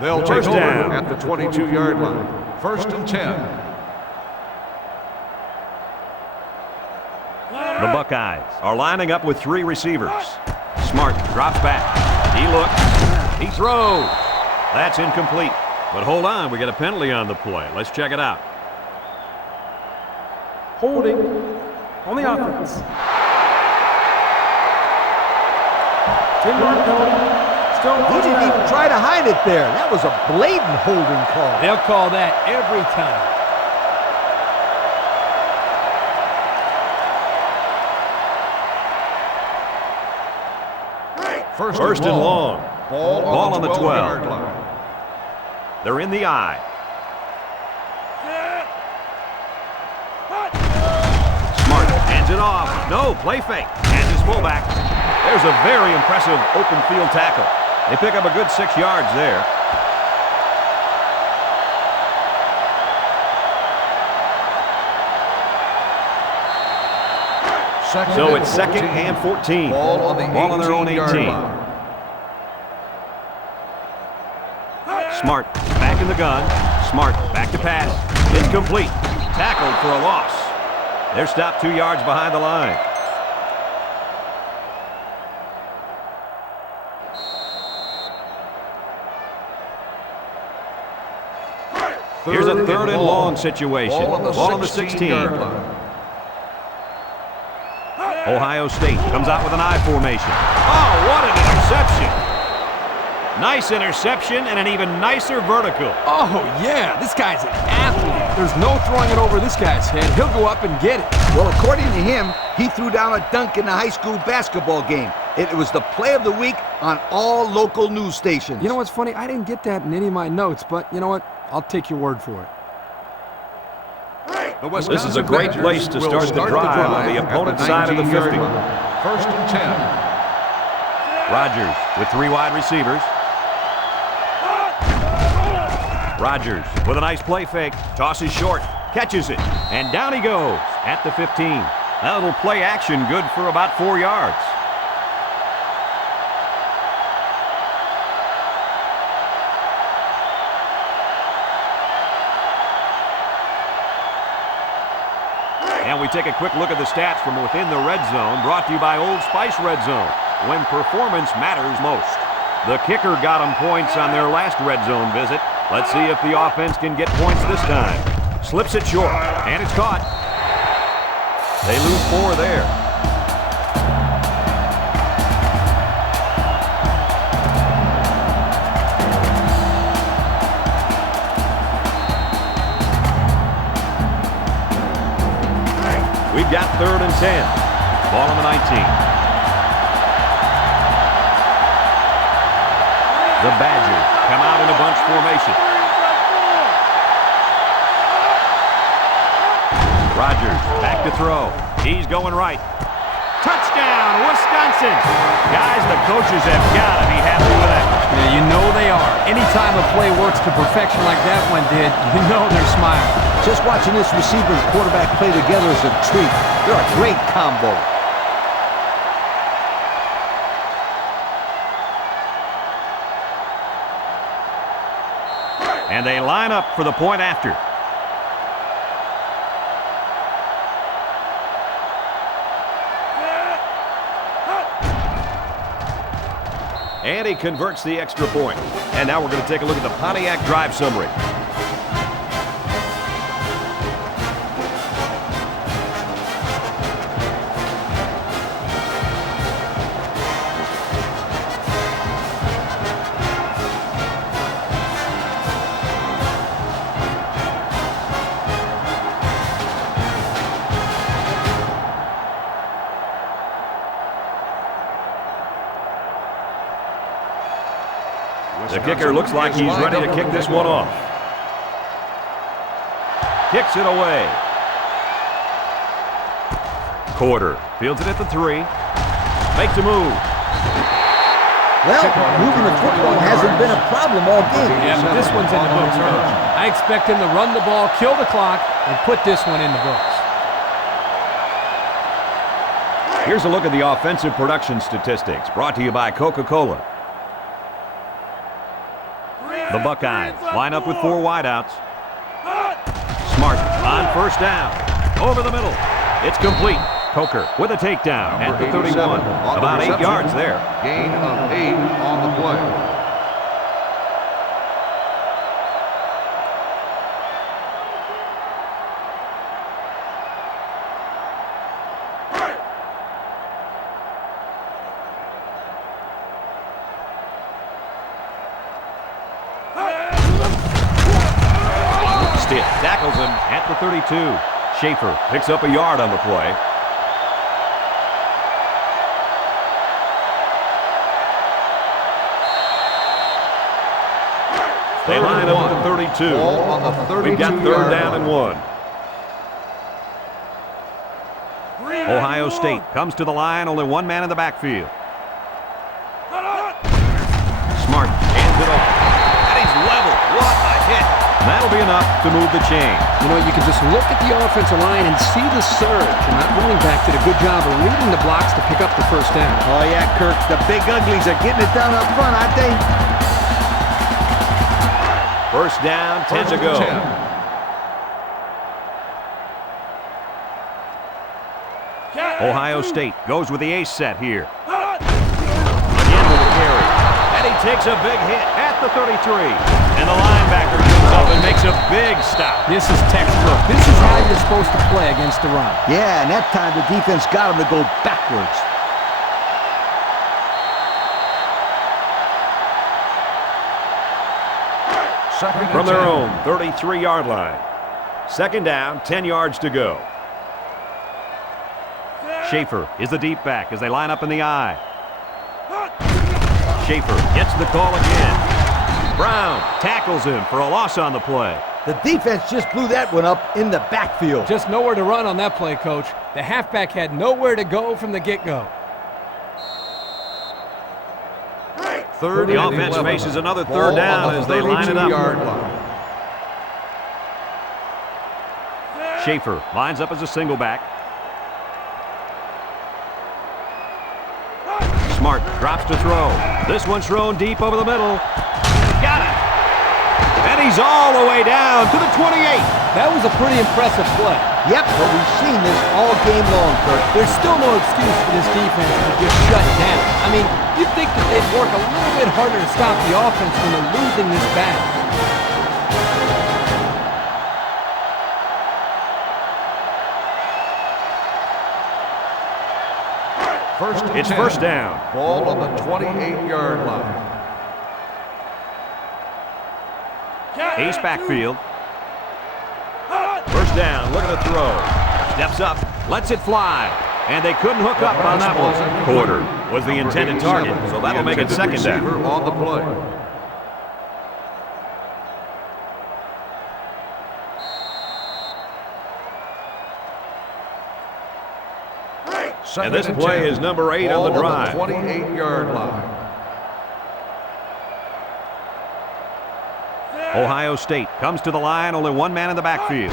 They'll take First over down. at the 22-yard line. 1st and 10. The Buckeyes are lining up with 3 receivers. Smart drops back. He looks. He throws. That's incomplete. But hold on, we got a penalty on the play. Let's check it out. Holding on the offense. 10-yard penalty. Still He didn't even try to hide it there. That was a blatant holding call. They'll call that every time. First and long. Ball on the 12-yard 12. line. They're in the eye. Smart hands it off. No, play fake. Hands his fullback. There's a very impressive open field tackle. They pick up a good 6 yards there. So it's 2nd and 14. Ball on the their own 18-yard 18. line. Smart back in the gun. Smart back to pass. Incomplete. Tackled for a loss. They're stopped 2 yards behind the line. Here's a 3rd and long situation. Ball on the 16. Ohio State comes out with an I formation. Oh, what an interception. Nice interception and an even nicer vertical. Oh, yeah, this guy's an athlete. There's no throwing it over this guy's head. He'll go up and get it. Well, according to him, he threw down a dunk in the high school basketball game. It was the play of the week on all local news stations. You know what's funny? I didn't get that in any of my notes, but you know what? I'll take your word for it. This is a great place to start the drive on the opponent's side of the 50. 1st and 10. Rodgers with 3 wide receivers. Rodgers with a nice play fake. Tosses short. Catches it. And down he goes at the 15. That little play action good for about 4 yards. And we take a quick look at the stats from within the red zone, brought to you by Old Spice Red Zone, when performance matters most. The kicker got them points on their last red zone visit. Let's see if the offense can get points this time. Slips it short, and it's caught. They lose 4 there. We've got 3rd and 10. Ball on the 19. The Badgers come out in a bunch formation. Rodgers back to throw. He's going right. Touchdown, Wisconsin! Guys, the coaches have got to be happy with that. Yeah, you know they are. Anytime a play works to perfection like that one did, you know they're smiling. Just watching this receiver and quarterback play together is a treat. They're a great combo. And they line up for the point after. And he converts the extra point. And now we're going to take a look at the Pontiac drive summary. The kicker looks like he's ready to kick this one off. Kicks it away. Quarter fields it at the 3. Makes a move. Well, moving the football hasn't been a problem all game. Yeah, but this one's in the books, Coach. I expect him to run the ball, kill the clock, and put this one in the books. Here's a look at the offensive production statistics brought to you by Coca-Cola. The Buckeyes line up with 4 wideouts. Smart on first down. Over the middle. It's complete. Coker with a takedown at the 31. About 8 yards there. Gain of 8 on the play. Stiff tackles him at the 32. Schaefer picks up a yard on the play. They line up at the 32. On the 32 We've got third down and 1. Ohio State comes to the line, only 1 man in the backfield. Smart hands it off. And he's level. What a hit. That'll be enough to move the chain. You know, you can just look at the offensive line and see the surge. And that running back did a good job of reading the blocks to pick up the first down. Oh, yeah, Kirk. The big uglies are getting it down up front, aren't they? First down, 10 to go. Ohio State goes with the ace set here. Again with a carry. And he takes a big hit at the 33. And the linebacker comes up and makes a big stop. This is textbook. This is how you're supposed to play against the run. Yeah, and that time the defense got him to go backwards. From their own 33-yard line. Second down, 10 yards to go. Schaefer is the deep back as they line up in the I. Schaefer gets the call again. Brown tackles him for a loss on the play. The defense just blew that one up in the backfield. Just nowhere to run on that play, Coach. The halfback had nowhere to go from the get-go. The offense faces another third down as they line it up. Schaefer lines up as a single back. Smart drops to throw. This one's thrown deep over the middle. Got it. And he's all the way down to the 28. That was a pretty impressive play. Yep, but we've seen this all game long, Kirk. There's still no excuse for this defense to just shut down. I mean, you'd think that they'd work a little bit harder to stop the offense when they're losing this battle. It's first down. Ball on the 28-yard line. Ace backfield. First down, look at the throw. Steps up, lets it fly. And they couldn't hook up on that one. Porter was the intended target, so that'll make it second down. On the play. And this play is number 8 on the drive. 28-yard line. Ohio State comes to the line, only 1 man in the backfield.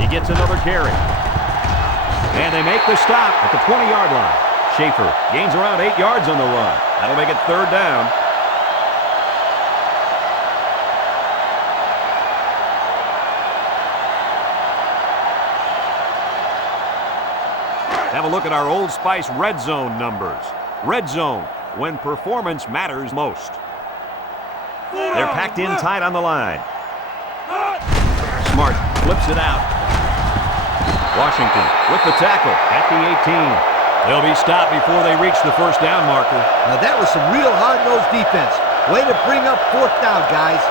He gets another carry. And they make the stop at the 20-yard line. Schaefer gains around 8 yards on the run. That'll make it third down. Have a look at our Old Spice red zone numbers. Red zone, when performance matters most. They're packed in tight on the line. Smart flips it out. Washington with the tackle at the 18. They'll be stopped before they reach the first down marker. Now that was some real hard-nosed defense. Way to bring up fourth down, guys.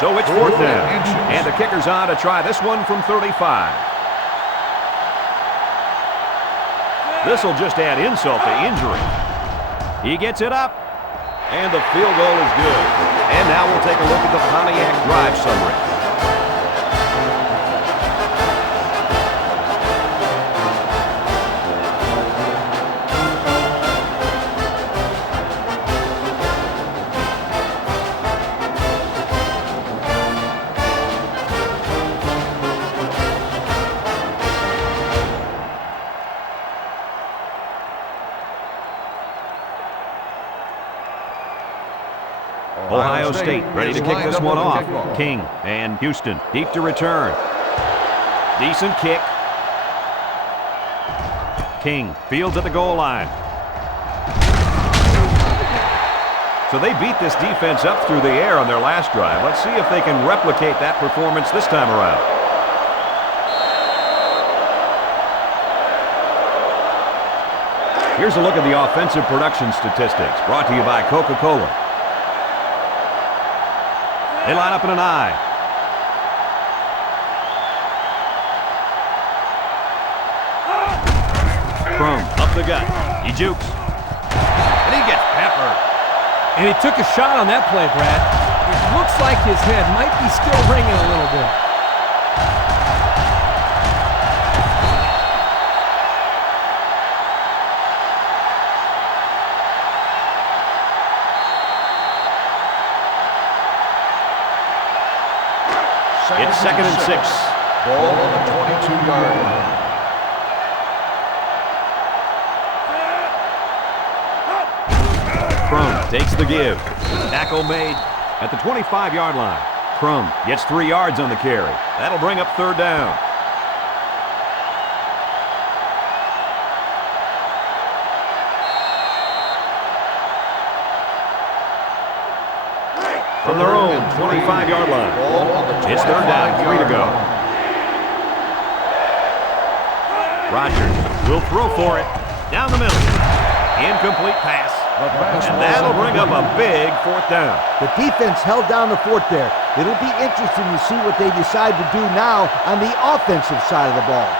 So it's fourth down, and the kicker's on to try this one from 35. This will just add insult to injury. He gets it up, and the field goal is good. And now we'll take a look at the Pontiac drive summary. Ohio State ready to kick this one off. King and Houston deep to return. Decent kick. King fields at the goal line. So they beat this defense up through the air on their last drive. Let's see if they can replicate that performance this time around. Here's a look at the offensive production statistics brought to you by Coca-Cola. They line up in an I. Crum up the gut. He jukes. And he gets peppered. And he took a shot on that play, Brad. It looks like his head might be still ringing a little bit. It's 2nd and 6. Ball on the 22-yard line. Crum takes the give. Tackle made at the 25-yard line. Crum gets 3 yards on the carry. That'll bring up 3rd down. From their own 25-yard line. It's 3rd down, 3 to go. Rodgers will throw for it. Down the middle. Incomplete pass. And that'll bring up a big 4th down. The defense held down the fort there. It'll be interesting to see what they decide to do now on the offensive side of the ball.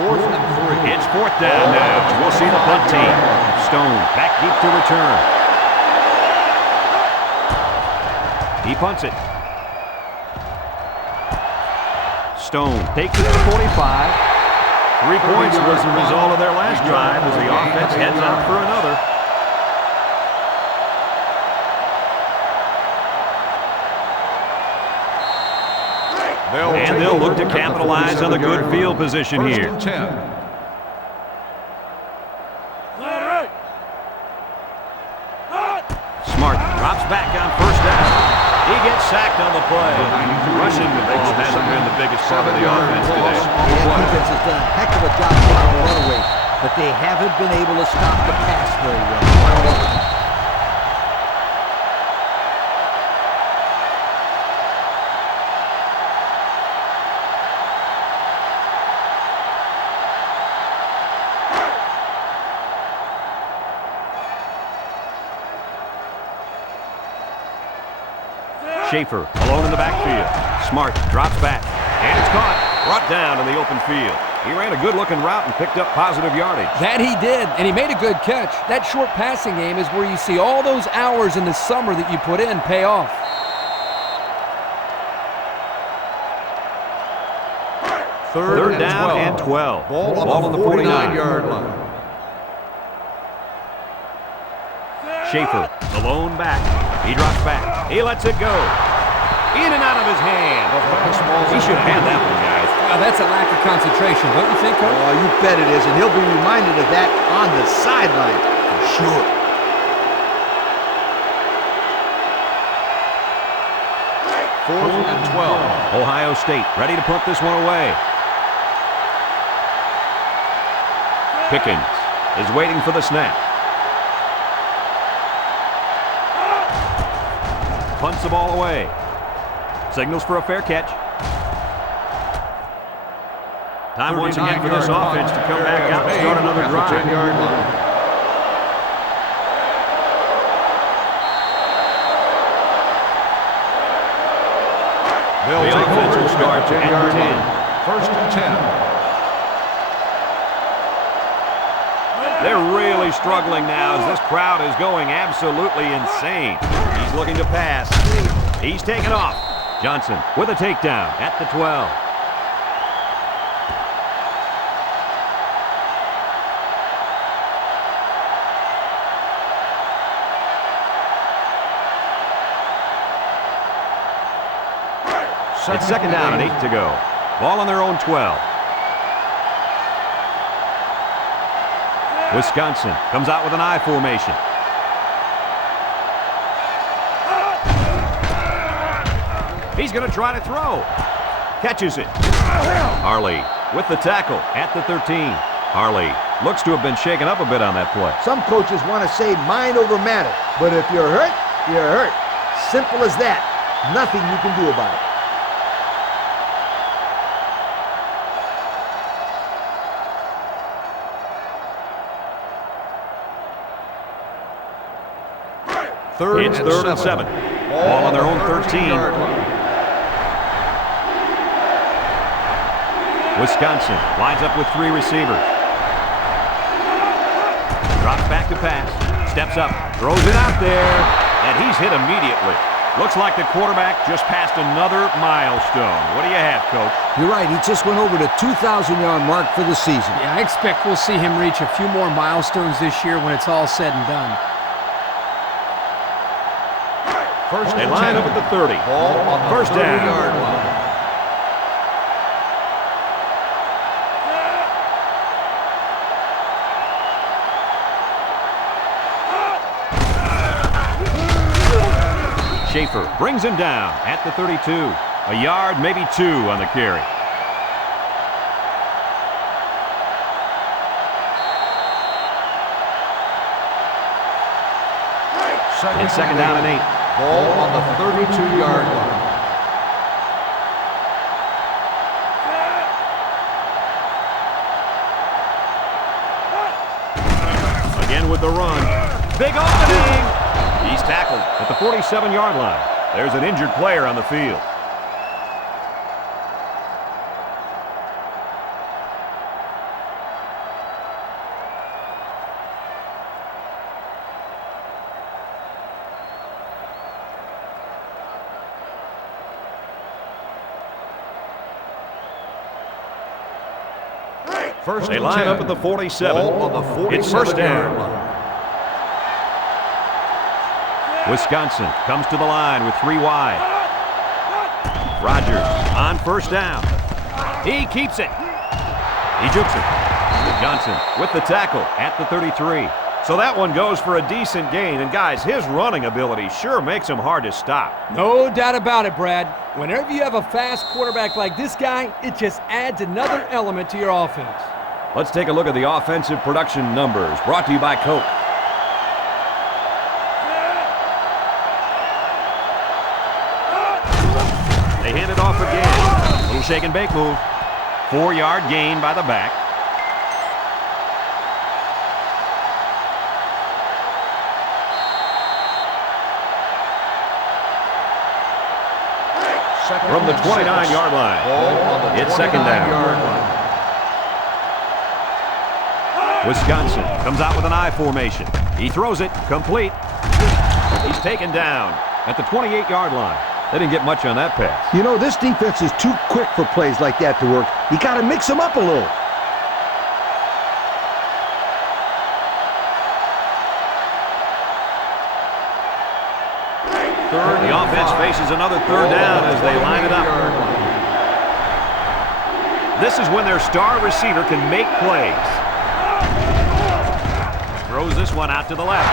4th and 3. It's 4th down now. We'll see the punt team. Stone back deep to return. He punts it. Stone takes it to the 45. 3 points was the result of their last drive as the offense heads out for another. And they'll look to capitalize on the good field position here. Smart drops back on 1st down. He gets sacked on the play. Rushing the ball hasn't been the biggest part of the offense today. The defense has done a heck of a job stopping the runaway, but they haven't been able to stop the pass very well. Schaefer alone in the backfield. Smart drops back. And it's caught. Brought down in the open field. He ran a good-looking route and picked up positive yardage. That he did, and he made a good catch. That short passing game is where you see all those hours in the summer that you put in pay off. Third down and 12. Ball on the 49-yard line. Schaefer, the lone back. He drops back. He lets it go. In and out of his hand. He should have that one, guys. That's a lack of concentration, don't you think, Coach? Oh, you bet it is, and he'll be reminded of that on the sideline for sure. Fourth and 12. Ohio State ready to put this one away. Pickens is waiting for the snap. Punts the ball away. Signals for a fair catch. Time once again for this offense to come back out and start another drive. 10-yard line. The offense will start at 10. 10. They're really struggling now as this crowd is going absolutely insane. He's looking to pass. He's taken off. Johnson with a takedown at the 12. It's second down and 8 to go. Ball on their own 12. Wisconsin comes out with an I formation. He's going to try to throw. Catches it. Harley with the tackle at the 13. Harley looks to have been shaken up a bit on that play. Some coaches want to say mind over matter, but if you're hurt, you're hurt. Simple as that. Nothing you can do about it. It's third and 7. Ball on their own 13. Wisconsin lines up with 3 receivers. Drops back to pass. Steps up. Throws it out there. And he's hit immediately. Looks like the quarterback just passed another milestone. What do you have, Coach? You're right. He just went over the 2,000-yard mark for the season. Yeah, I expect we'll see him reach a few more milestones this year when it's all said and done. They line up at the 30. Ball on the First down. 30-yard line. Schaefer brings him down at the 32. A yard, maybe 2 on the carry. It's second down and 8. Ball on the 32-yard line. Again with the run. Big opening. He's tackled at the 47-yard line. There's an injured player on the field. They line up at the 47. It's first down. Wisconsin comes to the line with 3 wide. Rogers on first down. He keeps it. He jukes it. Johnson with the tackle at the 33. So that one goes for a decent gain. And guys, his running ability sure makes him hard to stop. No doubt about it, Brad. Whenever you have a fast quarterback like this guy, it just adds another element to your offense. Let's take a look at the offensive production numbers brought to you by Coke. They hand it off again. Little shake and bake move. 4-yard gain by the back. From the 29-yard line, it's second down. Wisconsin comes out with an I formation. He throws it complete. He's taken down at the 28-yard line. They didn't get much on that pass. You know, this defense is too quick for plays like that to work. You got to mix them up a little. The offense faces another third down as they line it up. This is when their star receiver can make plays. Throws this one out to the left.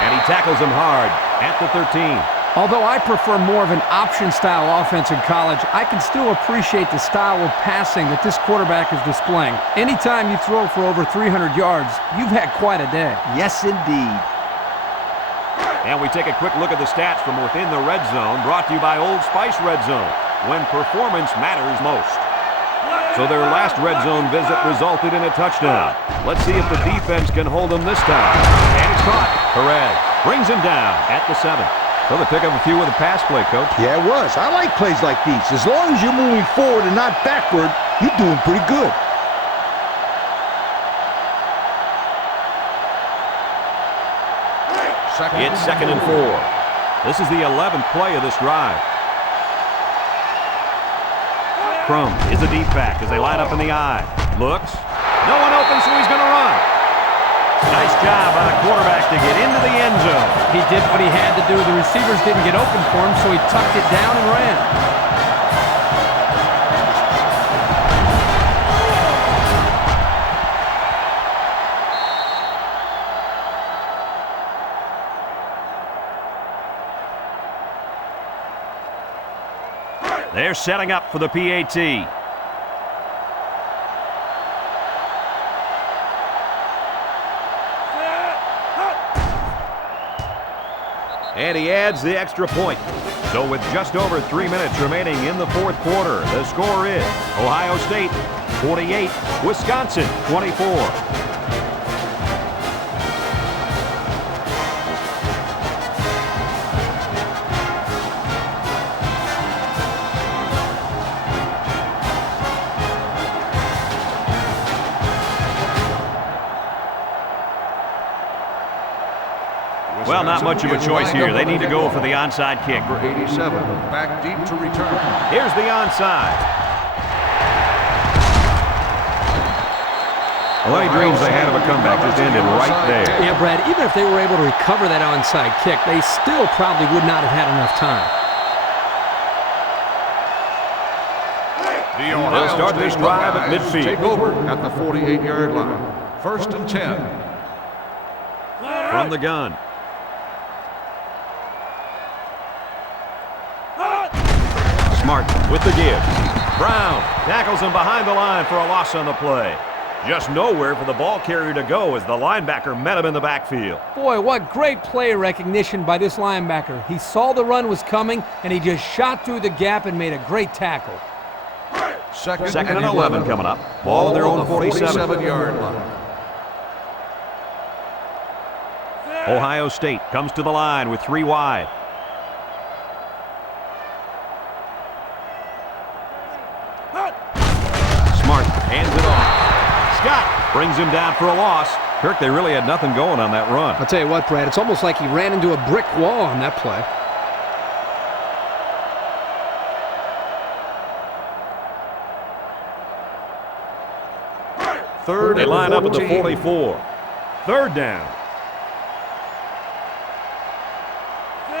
And he tackles him hard at the 13. Although I prefer more of an option-style offense in college, I can still appreciate the style of passing that this quarterback is displaying. Anytime you throw for over 300 yards, you've had quite a day. Yes, indeed. And we take a quick look at the stats from within the red zone, brought to you by Old Spice Red Zone, when performance matters most. So their last red zone visit resulted in a touchdown. Let's see if the defense can hold them this time. And it's caught. Perez brings him down at the 7. So they pick up a few with a pass play, Coach. Yeah, it was. I like plays like these. As long as you're moving forward and not backward, You're doing pretty good. It's 2nd and 4. This is the 11th play of this drive. Crum is a deep back as they line up in the I. Looks. No one open, so he's going to run. Nice job by the quarterback to get into the end zone. He did what he had to do. The receivers didn't get open for him, so he tucked it down and ran. They're setting up for the PAT. And he adds the extra point. So with just over 3 minutes remaining in the fourth quarter, the score is Ohio State 48, Wisconsin 24. Well, not much of a choice here. They need to go for the onside kick. Number 87, back deep to return. Here's the onside. Well, any dreams they had of a comeback just ended right there. Yeah, Brad, even if they were able to recover that onside kick, they still probably would not have had enough time. They'll start this drive at midfield. Take over at the 48-yard line. 1st and 10. From the gun. Smart with the give. Brown tackles him behind the line for a loss on the play. Just nowhere for the ball carrier to go as the linebacker met him in the backfield. Boy, what great play recognition by this linebacker. He saw the run was coming, and he just shot through the gap and made a great tackle. Second and 11 coming up. Ball on their own 47-yard line. Ohio State comes to the line with 3 wide. Smart hands it off. Scott brings him down for a loss. Kirk, they really had nothing going on that run. I'll tell you what, Brad, it's almost like he ran into a brick wall on that play. Third They and line up at the 14. 44. Third down.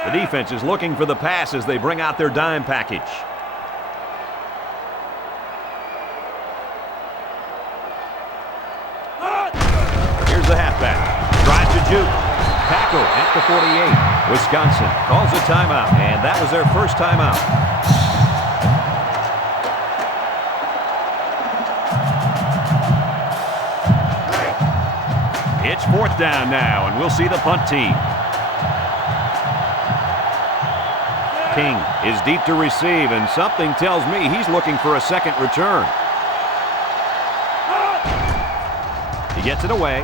The defense is looking for the pass as they bring out their dime package. Here's the halfback. Tries to juke. Tackle at the 48. Wisconsin calls a timeout, and that was their first timeout. It's 4th down now, and we'll see the punt team. King is deep to receive, and something tells me he's looking for a second return. He gets it away.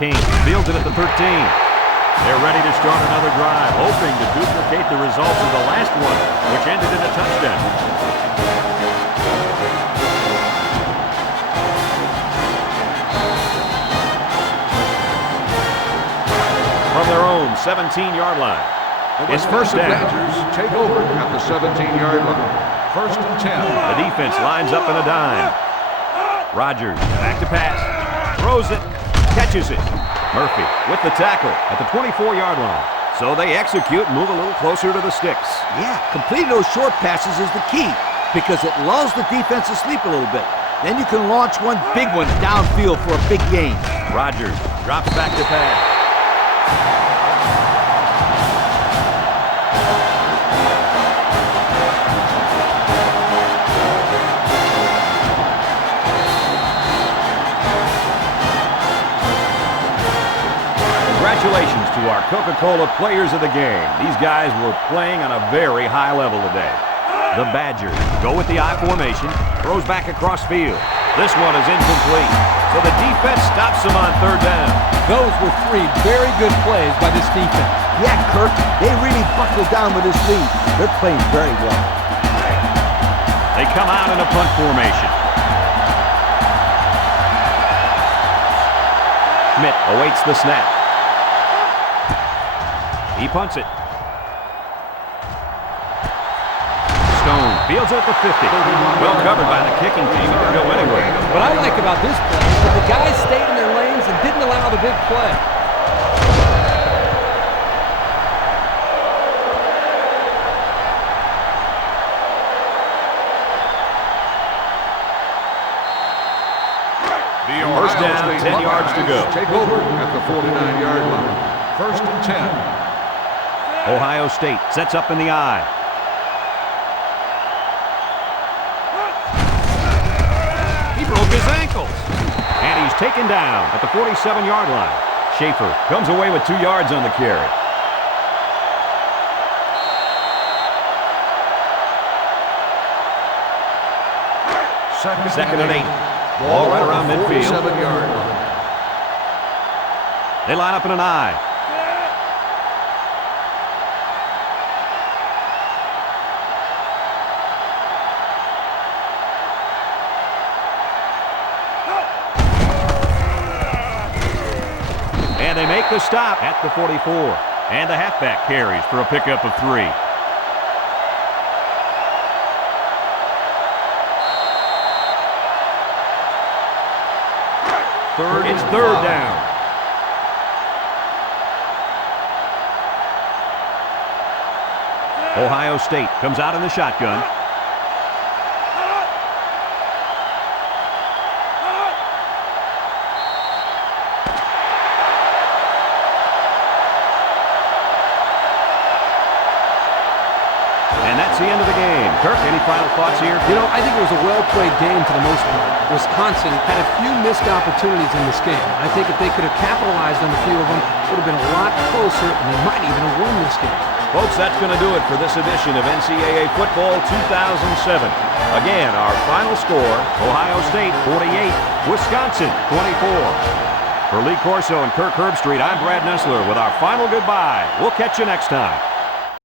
King fields it at the 13. They're ready to start another drive, hoping to duplicate the results of the last one, which ended in a touchdown. From their own 17-yard line. It's first down. Badgers take over at the 17-yard line. 1st and 10. The defense lines up in a dime. Rodgers back to pass. Throws it. Catches it. Murphy with the tackle at the 24-yard line. So they execute and move a little closer to the sticks. Yeah, completing those short passes is the key because it lulls the defense to sleep a little bit. Then you can launch one big one downfield for a big gain. Rodgers drops back to pass. Congratulations to our Coca-Cola players of the game. These guys were playing on a very high level today. The Badgers go with the I formation, throws back across field. This one is incomplete, so the defense stops them on 3rd down. Those were 3 very good plays by this defense. Yeah, Kirk, they really buckled down with this lead. They're playing very well. They come out in a punt formation. Schmidt awaits the snap. He punts it. Stone fields it at the 50. Well covered by the kicking team. It can go anywhere. What I like about this play is that the guys stayed in their lanes and didn't allow the big play. First down, 10 yards to go. Take over at the 49-yard line. First and 10. Ohio State sets up in the I. He broke his ankles. And he's taken down at the 47-yard line. Schaefer comes away with 2 yards on the carry. Second and 8. Ball right around midfield. 47-yard line. They line up in an I. And they make the stop at the 44. And the halfback carries for a pickup of 3. It's third down. Ohio State comes out in the shotgun. And that's the end of the game. Kirk, any final thoughts here? You know, I think it was a well-played game for the most part. Wisconsin had a few missed opportunities in this game. I think if they could have capitalized on a few of them, it would have been a lot closer, and they might even have won this game. Folks, that's going to do it for this edition of NCAA Football 2007. Again, our final score, Ohio State 48, Wisconsin 24. For Lee Corso and Kirk Herbstreit, I'm Brad Nessler with our final goodbye. We'll catch you next time.